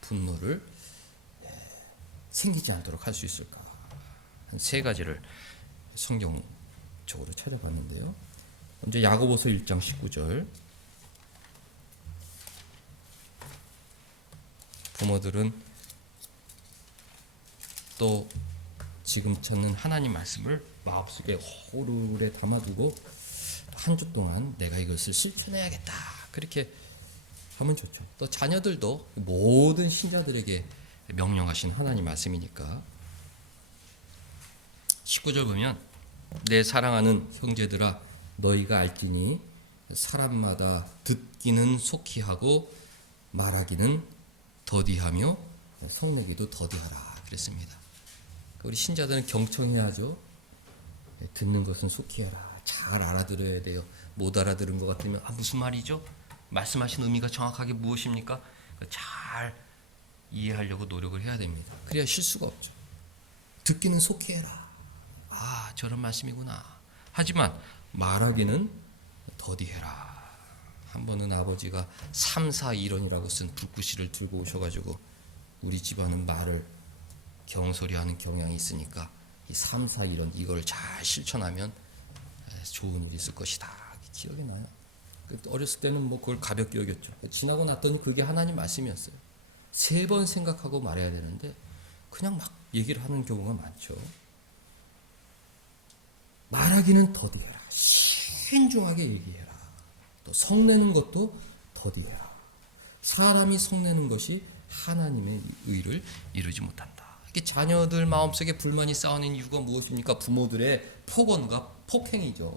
분노를 생기지 않도록 할 수 있을까? 한 세 가지를 성경적으로 찾아봤는데요. 먼저 야고보서 1장 19절. 부모들은 또 지금 찾는 하나님 말씀을 마음속에 오래 담아두고 한 주 동안 내가 이것을 실천해야겠다. 그렇게 하면 좋죠. 또 자녀들도 모든 신자들에게 명령하신 하나님 말씀이니까 19절 보면 내 사랑하는 형제들아 너희가 알지니 사람마다 듣기는 속히 하고 말하기는 더디하며 성내기도 더디하라 그랬습니다. 우리 신자들은 경청해야죠. 듣는 것은 속히 해라. 잘 알아들어야 돼요. 못 알아들은 것 같으면 무슨 말이죠? 말씀하신 의미가 정확하게 무엇입니까? 잘 이해하려고 노력을 해야 됩니다. 그래야 실수가 없죠. 듣기는 속히 해라. 저런 말씀이구나. 하지만 말하기는 더디해라. 한 번은 아버지가 3-4-1원이라고 쓴 붓글씨를 들고 오셔가지고 우리 집안은 말을 경솔히 하는 경향이 있으니까 이 3-4-1원 이걸 잘 실천하면 좋은 일이 있을 것이다. 기억이 나요. 어렸을 때는 뭐 그걸 가볍게 여겼죠. 지나고 났더니 그게 하나님 말씀이었어요. 3번 생각하고 말해야 되는데 그냥 막 얘기를 하는 경우가 많죠. 말하기는 더디해라. 신중하게 얘기해라. 또 성내는 것도 더디해라. 사람이 성내는 것이 하나님의 의를 이루지 못한다. 이게 자녀들 마음속에 불만이 쌓이는 이유가 무엇입니까? 부모들의 폭언과 폭행이죠.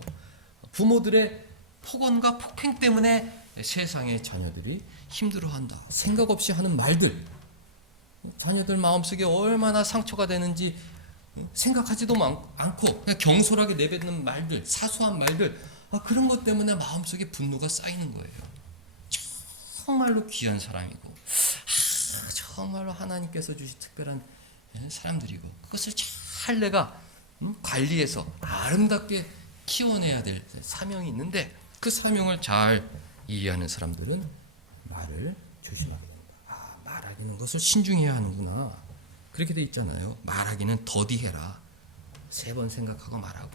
부모들의 폭언과 폭행 때문에 세상의 자녀들이 힘들어한다. 생각 없이 하는 말들, 자녀들 마음속에 얼마나 상처가 되는지 생각하지도 않고 그냥 경솔하게 내뱉는 말들, 사소한 말들, 그런 것 때문에 마음속에 분노가 쌓이는 거예요. 정말로 귀한 사람이고 정말로 하나님께서 주신 특별한 사람들이고 그것을 잘 내가 관리해서 아름답게 키워내야 될 사명이 있는데 그 사명을 잘 이해하는 사람들은 말을 조심하게 된다. 아, 말하기는 것을 신중해야 하는구나. 그렇게 돼 있잖아요. 말하기는 더디해라. 3번 생각하고 말하고,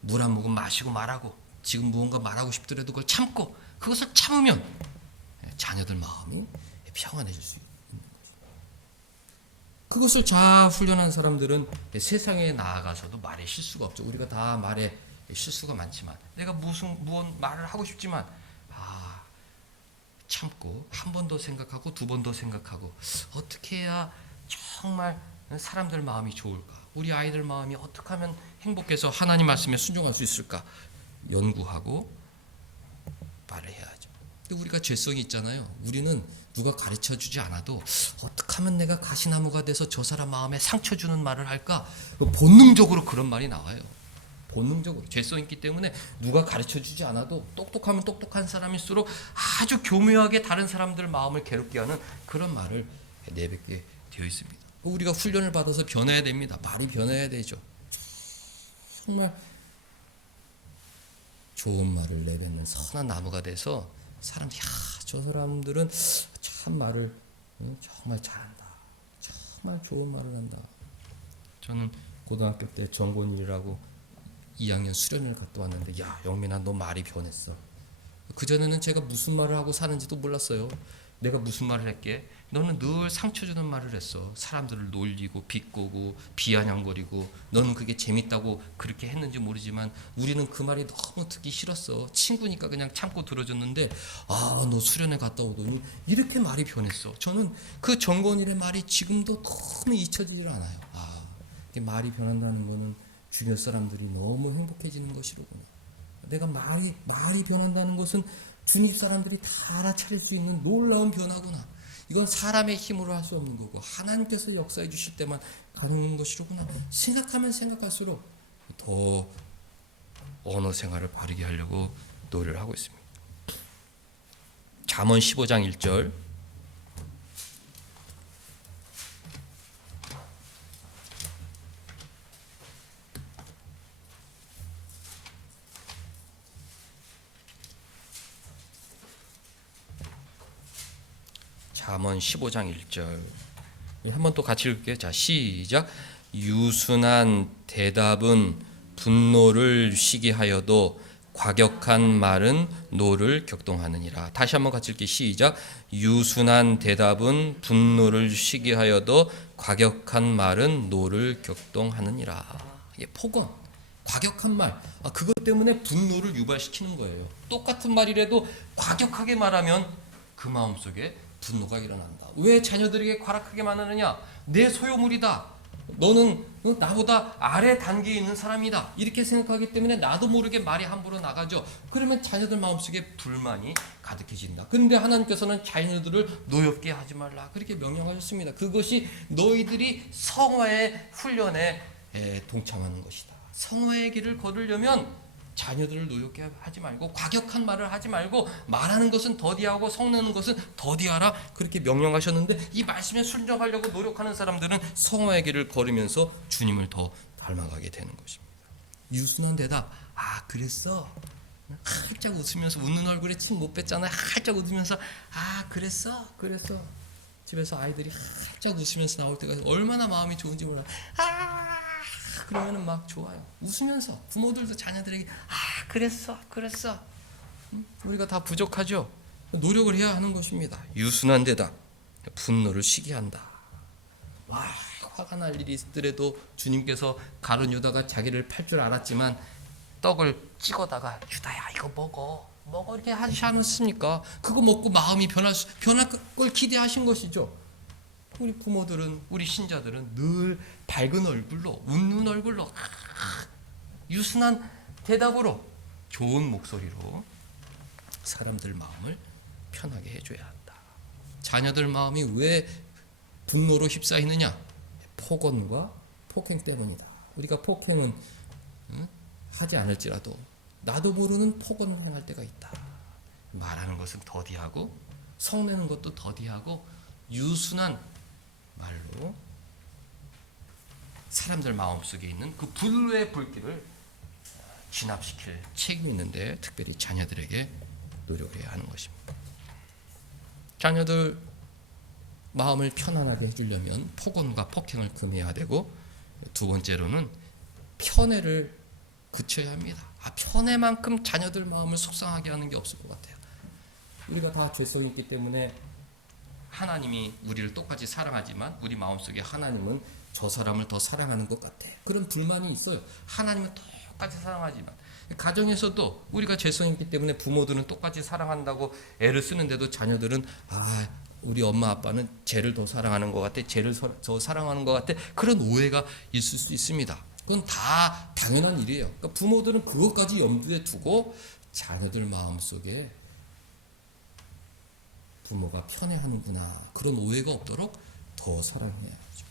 물 한 모금 마시고 말하고, 지금 무언가 말하고 싶더라도 그걸 참고, 그것을 참으면 자녀들 마음이 평안해질 수 있는 것이다. 그것을 잘 훈련한 사람들은 세상에 나아가서도 말에 실수가 없죠. 우리가 다 말에 실수가 많지만, 내가 무언 말을 하고 싶지만 참고 한 번 더 생각하고 2번 더 생각하고, 어떻게 해야 정말 사람들 마음이 좋을까? 우리 아이들 마음이 어떻게 하면 행복해서 하나님 말씀에 순종할 수 있을까? 연구하고 말을 해야죠. 근데 우리가 죄성이 있잖아요. 우리는 누가 가르쳐 주지 않아도 어떻게 하면 내가 가시나무가 돼서 저 사람 마음에 상처 주는 말을 할까? 본능적으로 그런 말이 나와요. 본능적으로 죄성이 있기 때문에 누가 가르쳐 주지 않아도 똑똑하면 똑똑한 사람일수록 아주 교묘하게 다른 사람들 마음을 괴롭게 하는 그런 말을 내뱉게 되어 있습니다. 우리가 훈련을 받아서 변해야 됩니다. 말이 변해야 되죠. 정말 좋은 말을 내뱉는 선한 나무가 돼서 사람들이, 저 사람들은 참 말을 정말 잘한다. 정말 좋은 말을 한다. 저는 고등학교 때 전곤일이라고 2학년 수련회를 갔다 왔는데, 야, 영민아, 너 말이 변했어. 그전에는 제가 무슨 말을 하고 사는지도 몰랐어요. 내가 무슨 말을 했게? 너는 늘 상처 주는 말을 했어. 사람들을 놀리고 비꼬고 비아냥거리고, 너는 그게 재밌다고 그렇게 했는지 모르지만 우리는 그 말이 너무 듣기 싫었어. 친구니까 그냥 참고 들어줬는데, 너 수련회 갔다 오더니 이렇게 말이 변했어. 저는 그 정건일의 말이 지금도 너무 잊혀지질 않아요. 말이 변한다는 거는 주변 사람들이 너무 행복해지는 것이로군요. 내가 말이 변한다는 것은 주님 사람들이 다 알아차릴 수 있는 놀라운 변화구나. 이건 사람의 힘으로 할 수 없는 거고 하나님께서 역사해 주실 때만 가능한 것이로구나. 생각하면 생각할수록 더 언어 생활을 바르게 하려고 노력을 하고 있습니다. 잠언 15장 1절. 잠언 15장 1절. 한번 또 같이 읽을게요. 자, 시작. 유순한 대답은 분노를 쉬게 하여도 과격한 말은 노를 격동하느니라. 다시 한번 같이 읽게. 시작. 유순한 대답은 분노를 쉬게 하여도 과격한 말은 노를 격동하느니라. 이게 폭언, 과격한 말, 그것 때문에 분노를 유발시키는 거예요. 똑같은 말이라도 과격하게 말하면 그 마음속에 분노가 일어난다. 왜 자녀들에게 과락하게 만드느냐? 내 소유물이다. 너는 나보다 아래 단계에 있는 사람이다. 이렇게 생각하기 때문에 나도 모르게 말이 함부로 나가죠. 그러면 자녀들 마음속에 불만이 가득해진다. 그런데 하나님께서는 자녀들을 노엽게 하지 말라. 그렇게 명령하셨습니다. 그것이 너희들이 성화의 훈련에 동참하는 것이다. 성화의 길을 걸으려면 자녀들을 노엽게 하지 말고, 과격한 말을 하지 말고, 말하는 것은 더디하고 성내는 것은 더디하라. 그렇게 명령하셨는데, 이 말씀에 순종하려고 노력하는 사람들은 성화의 길을 걸으면서 주님을 더 닮아가게 되는 것입니다. 유순한 대답. 그랬어? 활짝 웃으면서, 웃는 얼굴에 침 못 뺐잖아요. 활짝 웃으면서 그랬어? 집에서 아이들이 활짝 웃으면서 나올 때가 얼마나 마음이 좋은지 몰라. 그러면은 막 좋아요. 웃으면서 부모들도 자녀들에게 그랬어. 우리가 다 부족하죠. 노력을 해야 하는 것입니다. 유순한 대답, 분노를 쉬게 한다. 화가 날 일이 있더라도 주님께서 가룟 유다가 자기를 팔 줄 알았지만 떡을 찍어다가 유다야 이거 먹어 이렇게 하지 않았습니까? 그거 먹고 마음이 변할 걸 기대하신 것이죠. 우리 부모들은, 우리 신자들은 늘 밝은 얼굴로, 웃는 얼굴로, 유순한 대답으로, 좋은 목소리로 사람들 마음을 편하게 해줘야 한다. 자녀들 마음이 왜 분노로 휩싸이느냐? 폭언과 폭행 때문이다. 우리가 폭행은 하지 않을지라도 나도 모르는 폭언을 행할 때가 있다. 말하는 것은 더디하고 성내는 것도 더디하고 유순한 말로 사람들 마음속에 있는 그 불의 불길을 진압시킬 책임이 있는데 특별히 자녀들에게 노력을 해야 하는 것입니다. 자녀들 마음을 편안하게 해주려면 폭언과 폭행을 금해야 되고, 두 번째로는 편애를 그쳐야 합니다. 편애만큼 자녀들 마음을 속상하게 하는 게 없을 것 같아요. 우리가 다 죄성이 있기 때문에 하나님이 우리를 똑같이 사랑하지만 우리 마음속에 하나님은 저 사람을 더 사랑하는 것 같아. 그런 불만이 있어요. 하나님은 똑같이 사랑하지만 가정에서도 우리가 죄성이 있기 때문에 부모들은 똑같이 사랑한다고 애를 쓰는데도 자녀들은 우리 엄마 아빠는 쟤를 더 사랑하는 것 같아, 쟤를 더 사랑하는 것 같아, 그런 오해가 있을 수 있습니다. 그건 다 당연한 일이에요. 그러니까 부모들은 그것까지 염두에 두고 자녀들 마음속에 부모가 편애하는구나, 그런 오해가 없도록 더 사랑해야죠.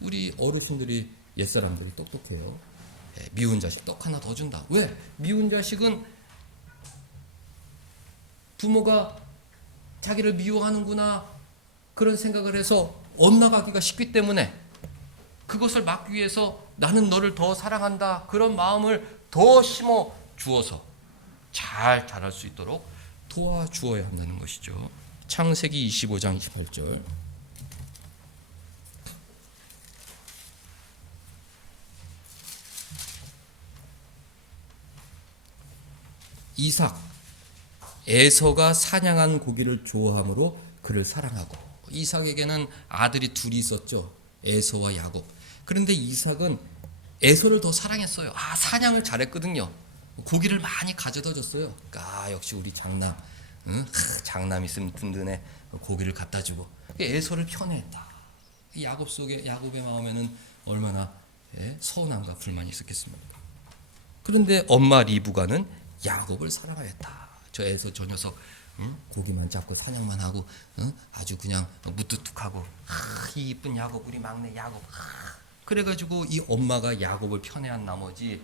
우리 어르신들이, 옛사람들이 똑똑해요. 미운 자식 떡 하나 더 준다. 왜? 미운 자식은 부모가 자기를 미워하는구나, 그런 생각을 해서 엇나가기가 쉽기 때문에 그것을 막기 위해서 나는 너를 더 사랑한다, 그런 마음을 더 심어 주어서 잘 자랄 수 있도록 도와주어야 한다는 것이죠. 창세기 25장 28절. 이삭, 에서가 사냥한 고기를 좋아함으로 그를 사랑하고. 이삭에게는 아들이 둘이 있었죠. 에서와 야곱. 그런데 이삭은 에서를 더 사랑했어요. 사냥을 잘했거든요. 고기를 많이 가져다 줬어요. 역시 우리 장남, 장남 있으면 든든해. 고기를 갖다 주고. 에서를 편애했다. 야곱의 마음에는 얼마나 서운함과 불만이 있었겠습니까? 그런데 엄마 리브가는 야곱을 사랑하였다. 저 에서 저 녀석 고기만 잡고 사냥만 하고 아주 그냥 무뚝뚝하고, 이 이쁜 야곱, 우리 막내 야곱. 그래가지고 이 엄마가 야곱을 편애한 나머지,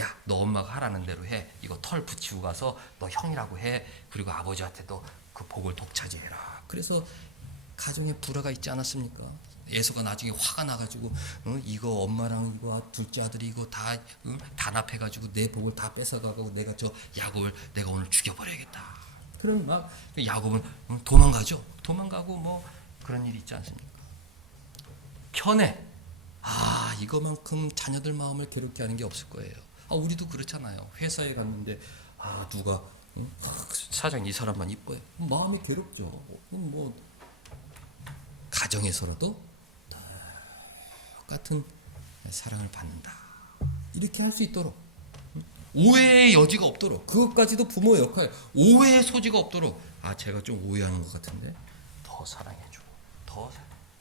야, 너 엄마가 하라는 대로 해. 이거 털 붙이고 가서 너 형이라고 해. 그리고 아버지한테도 그 복을 독차지해라. 그래서 가정에 불화가 있지 않았습니까? 에서가 나중에 화가 나가지고 이거 엄마랑 이거 둘째 아들이 이거 다 단합해가지고 내 복을 다 뺏어가고 내가 저 야곱을 내가 오늘 죽여버려야겠다. 그럼 막 야곱은 도망가죠. 도망가고 뭐 그런 일이 있지 않습니까? 편애. 이거만큼 자녀들 마음을 괴롭게 하는 게 없을 거예요. 우리도 그렇잖아요. 회사에 갔는데 누가 사장 이 사람만 이뻐요. 마음이 괴롭죠. 뭐 가정에서라도 똑같은 사랑을 받는다, 이렇게 할 수 있도록, 오해의 여지가 없도록, 그것까지도 부모의 역할, 오해의 소지가 없도록, 제가 좀 오해하는 것 같은데 더 사랑해주고,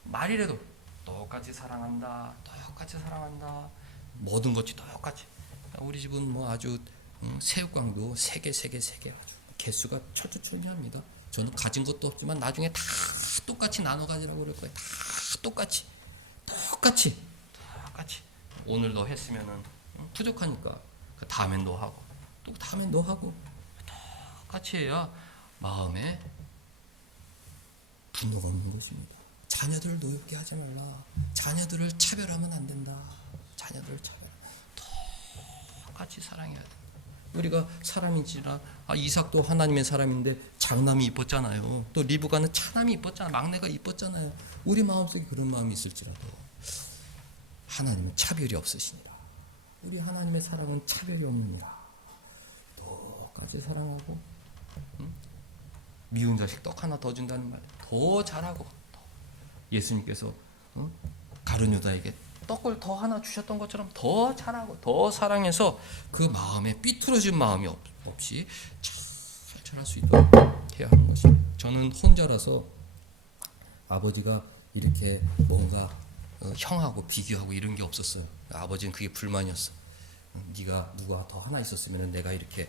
말이라도 똑같이 사랑한다, 똑같이 사랑한다, 모든 것이 똑같이. 우리 집은 뭐 아주 새우깡도 3개 아주 개수가 철두철미합니다. 저는 가진 것도 없지만 나중에 다 똑같이 나눠 가지라고 그럴 거예요. 다 똑같이. 오늘 너 했으면은 부족하니까 그 다음엔 너 하고, 또 다음엔 너 하고, 똑같이 해야 마음에 분노가 없는 것입니다. 자녀들을 노엽게 하지 말라. 자녀들을 차별하면 안 된다. 자녀들을 똑같이 사랑해야 돼. 우리가 사람이지라, 이삭도 하나님의 사람인데 장남이 이뻤잖아요. 또 리브가는 차남이 이뻤잖아요. 막내가 이뻤잖아요. 우리 마음속에 그런 마음이 있을지라도 하나님은 차별이 없으십니다. 우리 하나님의 사랑은 차별이 없습니다. 똑같이 사랑하고, 미운 자식 떡 하나 더 준다는 말, 더 잘하고. 예수님께서 가룟 유다에게 떡을 더 하나 주셨던 것처럼 더 잘하고 더 사랑해서 그 마음에 삐뚤어진 마음이 없이 잘 자랄 수 있도록 해야 하는 것입니다. 저는 혼자라서 아버지가 이렇게 뭔가 형하고 비교하고 이런 게 없었어요. 아버지는 그게 불만이었어. 네가 누가 더 하나 있었으면 내가 이렇게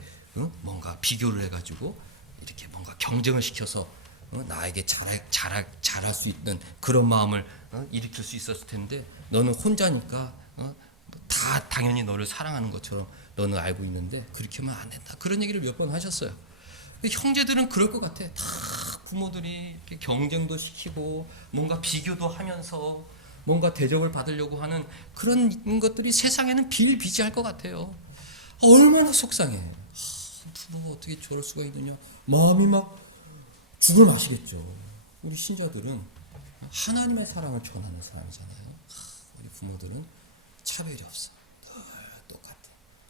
뭔가 비교를 해가지고 이렇게 뭔가 경쟁을 시켜서 나에게 잘할 수 있는 그런 마음을 일으킬 수 있었을 텐데, 너는 혼자니까 다 당연히 너를 사랑하는 것처럼 너는 알고 있는데 그렇게 하면 안 된다. 그런 얘기를 몇 번 하셨어요. 형제들은 그럴 것 같아. 다 부모들이 이렇게 경쟁도 시키고 뭔가 비교도 하면서 뭔가 대접을 받으려고 하는 그런 것들이 세상에는 비일비재할 것 같아요. 얼마나 속상해. 부모가 어떻게 저럴 수가 있느냐. 마음이 막 죽을 맛이겠죠. 우리 신자들은 하나님의 사랑을 전하는 사람이잖아요. 우리 부모들은 차별이 없어. 늘 똑같아.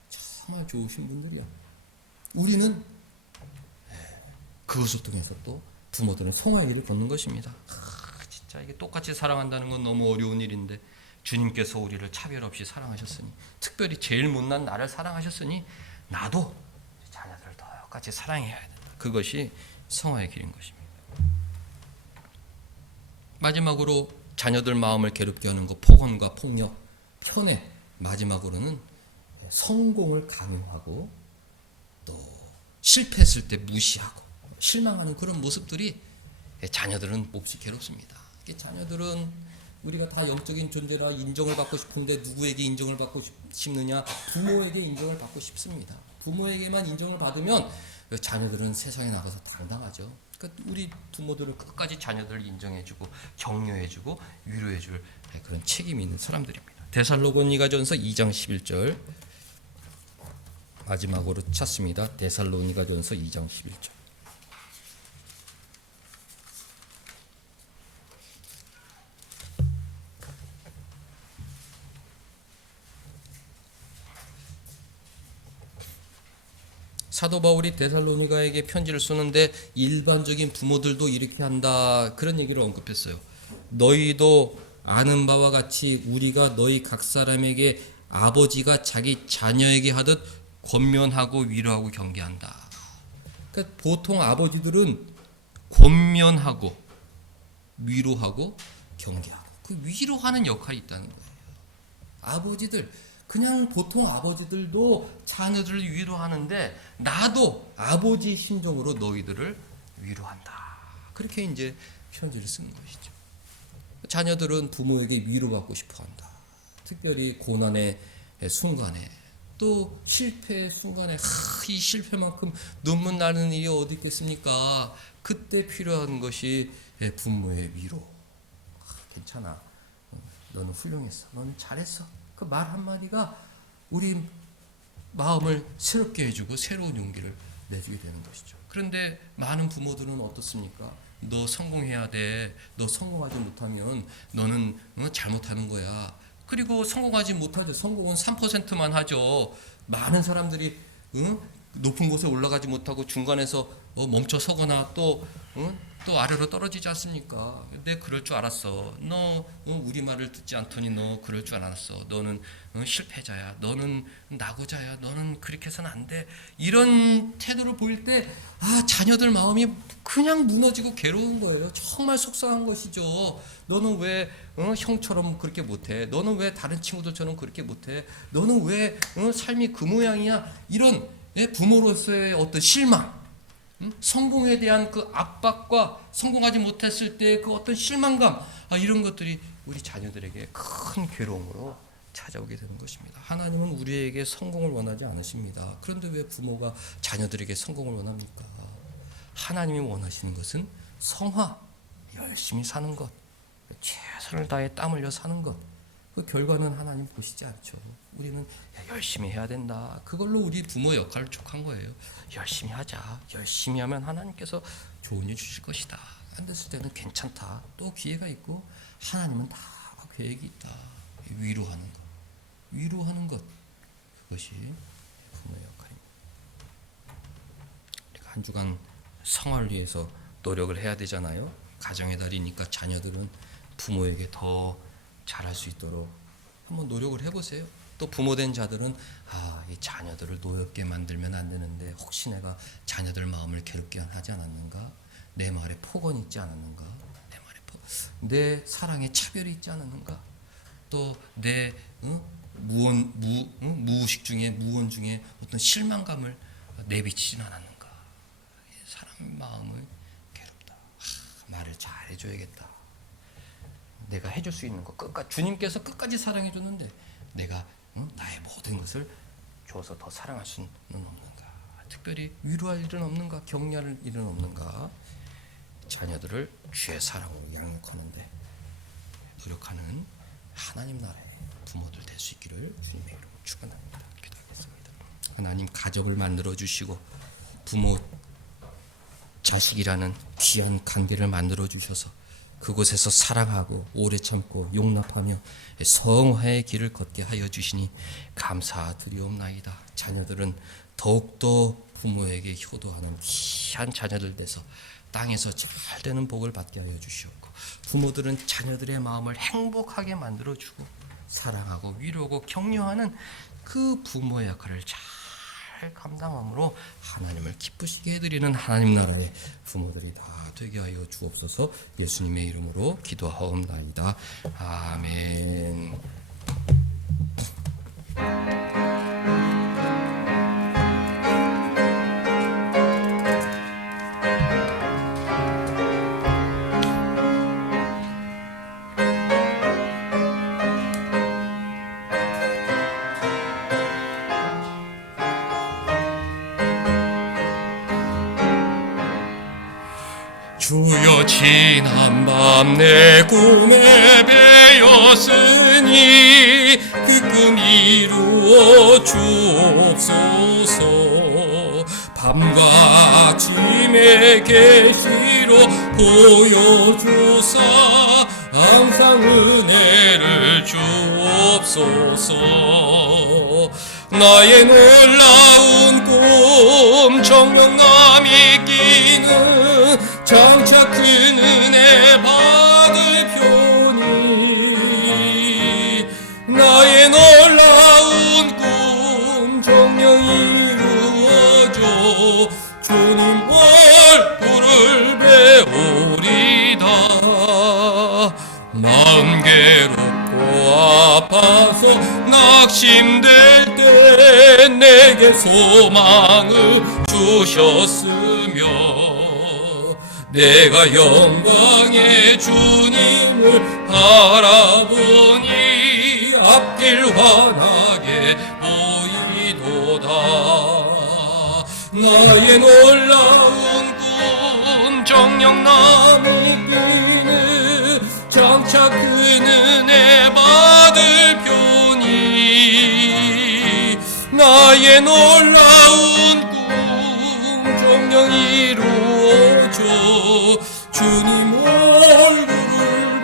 정말 좋으신 분들이야. 우리는 그것을 통해서 또 부모들은 성화의 길을 걷는 것입니다. 진짜 이게 똑같이 사랑한다는 건 너무 어려운 일인데 주님께서 우리를 차별 없이 사랑하셨으니, 특별히 제일 못난 나를 사랑하셨으니 나도 자녀들을 똑같이 사랑해야 된다. 그것이 성화의 길인 것입니다. 마지막으로 자녀들 마음을 괴롭게 하는 것, 폭언과 폭력, 편애, 마지막으로는 성공을 강요하고 또 실패했을 때 무시하고 실망하는 그런 모습들이 자녀들은 몹시 괴롭습니다. 자녀들은 우리가 다 영적인 존재라 인정을 받고 싶은데 누구에게 인정을 받고 싶느냐? 부모에게 인정을 받고 싶습니다. 부모에게만 인정을 받으면 자녀들은 세상에 나가서 당당하죠. 그러니까 우리 부모들은 끝까지 자녀들을 인정해주고 격려해주고 위로해줄 그런 책임이 있는 사람들입니다. 데살로니가전서 2장 11절 마지막으로 찾습니다. 데살로니가전서 2장 11절. 사도 바울이 데살로니가에게 편지를 쓰는데 일반적인 부모들도 이렇게 한다, 그런 얘기를 언급했어요. 너희도 아는 바와 같이 우리가 너희 각 사람에게 아버지가 자기 자녀에게 하듯 권면하고 위로하고 경계한다. 그러니까 보통 아버지들은 권면하고 위로하고 경계하고 그 위로하는 역할이 있다는 거예요. 아버지들, 그냥 보통 아버지들도 자녀들을 위로하는데 나도 아버지 심정으로 너희들을 위로한다. 그렇게 이제 편지를 쓰는 것이죠. 자녀들은 부모에게 위로받고 싶어한다. 특별히 고난의 순간에 또 실패의 순간에 이 실패만큼 눈물 나는 일이 어디 있겠습니까? 그때 필요한 것이 부모의 위로. 괜찮아. 너는 훌륭했어. 너는 잘했어. 그 말 한마디가 우리 마음을 새롭게 해주고 새로운 용기를 내주게 되는 것이죠. 그런데 많은 부모들은 어떻습니까? 너 성공해야 돼. 너 성공하지 못하면 너는 잘못하는 거야. 그리고 성공하지 못하죠. 성공은 3%만 하죠. 많은 사람들이 높은 곳에 올라가지 못하고 중간에서 멈춰 서거나 또 아래로 떨어지지 않습니까? 내 그럴 줄 알았어. 너 우리 말을 듣지 않더니 너 그럴 줄 알았어. 너는 실패자야. 너는 낙오자야. 너는 그렇게 해서는 안 돼. 이런 태도를 보일 때 자녀들 마음이 그냥 무너지고 괴로운 거예요. 정말 속상한 것이죠. 너는 왜 형처럼 그렇게 못해? 너는 왜 다른 친구들처럼 그렇게 못해? 너는 왜 삶이 그 모양이야? 이런 부모로서의 어떤 실망, 성공에 대한 그 압박과 성공하지 못했을 때 그 어떤 실망감, 이런 것들이 우리 자녀들에게 큰 괴로움으로 찾아오게 되는 것입니다. 하나님은 우리에게 성공을 원하지 않으십니다. 그런데 왜 부모가 자녀들에게 성공을 원합니까? 하나님이 원하시는 것은 성화, 열심히 사는 것, 최선을 다해 땀 흘려 사는 것. 그 결과는 하나님 보시지 않죠. 우리는 열심히 해야 된다. 그걸로 우리 부모 역할을 촉한 거예요. 열심히 하자. 열심히 하면 하나님께서 좋은 일 주실 것이다. 안 됐을 때는 괜찮다. 또 기회가 있고 하나님은 다 계획이 있다. 위로하는 것. 위로하는 것. 그것이 부모의 역할입니다. 우리가 한 주간 성화를 위해서 노력을 해야 되잖아요. 가정의 달이니까 자녀들은 부모에게 더 잘할 수 있도록 한번 노력을 해보세요. 또 부모된 자들은 이 자녀들을 노엽게 만들면 안 되는데 혹시 내가 자녀들 마음을 괴롭게 하지 않았는가? 내 말에 폭언이 있지 않았는가? 내 사랑에 차별이 있지 않았는가? 또 내 무의식 중에 무언 중에 어떤 실망감을 내비치진 않았는가? 사람 마음을 괴롭다. 말을 잘 해줘야겠다. 내가 해줄 수 있는 거 끝까지, 주님께서 끝까지 사랑해 줬는데 내가 나의 모든 것을 줘서 더 사랑할 수는 없는가? 특별히 위로할 일은 없는가? 격려할 일은 없는가? 자녀들을 주의 사랑으로 양육하는데 노력하는 하나님 나라의 부모들 될 수 있기를 주님의 이름으로 축원합니다. 기도하겠습니다. 하나님 가정을 만들어 주시고 부모 자식이라는 귀한 관계를 만들어 주셔서 그곳에서 사랑하고 오래 참고 용납하며 성화의 길을 걷게 하여 주시니 감사드리옵나이다. 자녀들은 더욱더 부모에게 효도하는 귀한 자녀들 돼서 땅에서 잘 되는 복을 받게 하여 주시옵고, 부모들은 자녀들의 마음을 행복하게 만들어주고 사랑하고 위로하고 격려하는 그 부모의 역할을 잘 감당함으로 하나님을 기쁘시게 해드리는 하나님 나라의 부모들이 다 되게 하여 주옵소서. 예수님의 이름으로 기도하옵나이다. 아멘. 주여 지난 밤 내 꿈에 배었으니 그 꿈 이루어 주옵소서. 밤과 짐의 계시로 보여주사 항상 은혜를 주옵소서. 나의 놀라운 꿈 정령남 있기는 장차 큰 은혜 받을 표니, 나의 놀라운 꿈 정령 이루어져 주님 얼굴을 배우리다. 마음 괴롭고 아파서 낙심될 때 내게 소망을 주셨으며, 내가 영광의 주님을 바라보니 앞길 환하게 보이도다. 나의 놀라운 꿈 정녕 남이 끼는 장차 큰 은혜 받을 표니, 나의 놀라운 꿈 정녕 이루어져 주님 얼굴을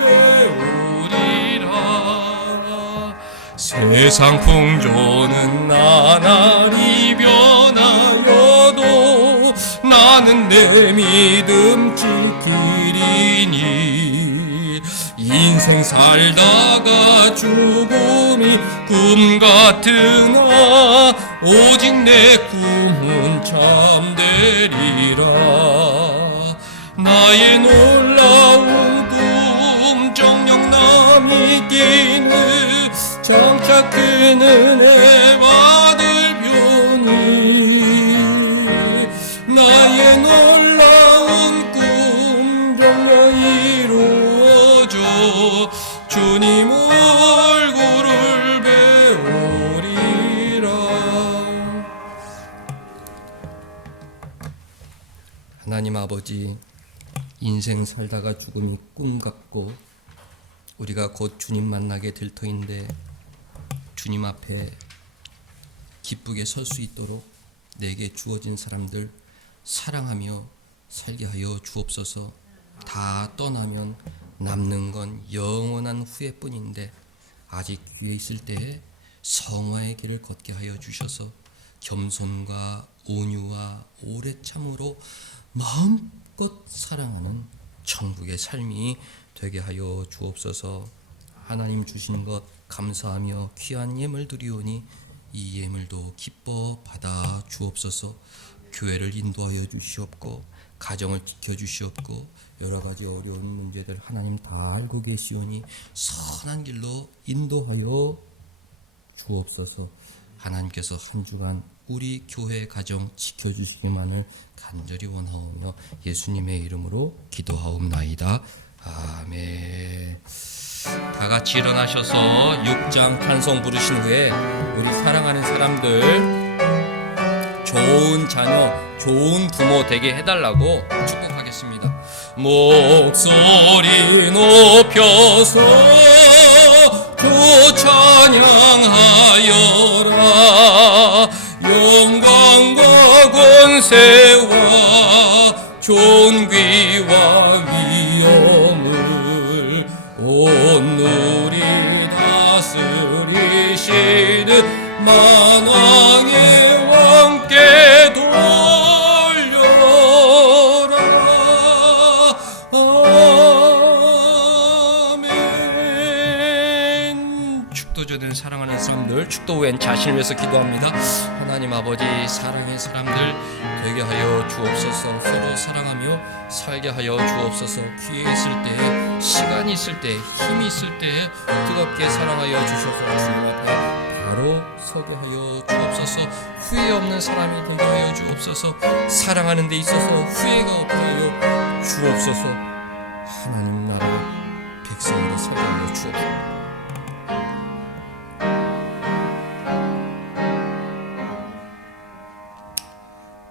배우리라. 세상 풍조는 나날이 변하여도 나는 내 믿음 지키리니, 인생 살다가 죽음이 꿈 같으나 오직 내 꿈은 참되리라. 나의 놀라운 꿈 정녕 남이 끼는 장차 큰 은혜 받을 표니, 나의 놀라운 꿈 정녕 이루어져 주님 얼굴을 배우리라. 하나님 아버지, 인생 살다가 죽음이 꿈 같고 우리가 곧 주님 만나게 될 터인데, 주님 앞에 기쁘게 설 수 있도록 내게 주어진 사람들 사랑하며 살게 하여 주옵소서. 다 떠나면 남는 건 영원한 후회뿐인데 아직 귀에 있을 때에 성화의 길을 걷게 하여 주셔서 겸손과 온유와 오래 참으로 마음껏 사랑하는 천국의 삶이 되게 하여 주옵소서. 하나님 주신 것 감사하며 귀한 예물 드리오니 이 예물도 기뻐 받아 주옵소서. 교회를 인도하여 주시옵고 가정을 지켜주시옵고 여러 가지 어려운 문제들 하나님 다 알고 계시오니 선한 길로 인도하여 주옵소서. 하나님께서 한 주간 우리 교회 가정 지켜주시기만을 간절히 원하오며 예수님의 이름으로 기도하옵나이다. 아멘. 다 같이 일어나셔서 6장 찬송 부르신 후에 우리 사랑하는 사람들 좋은 자녀, 좋은 부모 되게 해달라고 축복하겠습니다. 목소리 높여서 찬양하여라. 영광과 권세와 존귀와 위엄을 온누리 다스리시는 만왕의 왕께 돌려라. 아멘. 축도전을 사랑하는 사람들, 축도 후엔 자신을 위해서 기도합니다. 하나님 아버지, 사랑의 사람들 되게 하여 주옵소서. 서로 사랑하며 살게 하여 주옵소서. 기회 있을 때, 시간이 있을 때, 힘이 있을 때 뜨겁게 사랑하여 주셔서 주님 앞에 바로 서게 하여 주옵소서. 후회 없는 사람이 되게 하여 주옵소서. 사랑하는 데 있어서 후회가 없게 하여 주옵소서. 하나님 나라 백성으로 살게 하여 주옵소서.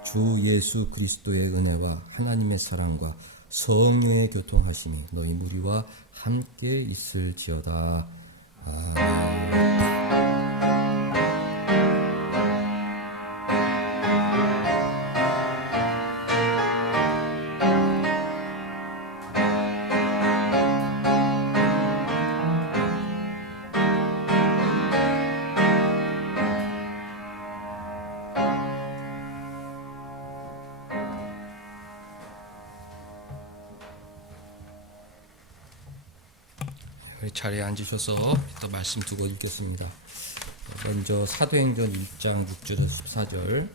주 예수 그리스도의 은혜와 하나님의 사랑과 성령의 교통하심이 너희 무리와 함께 있을지어다. 아멘. 자리에 앉으셔서 또 말씀 두고 읽겠습니다. 먼저 사도행전 1장 6절에서 14절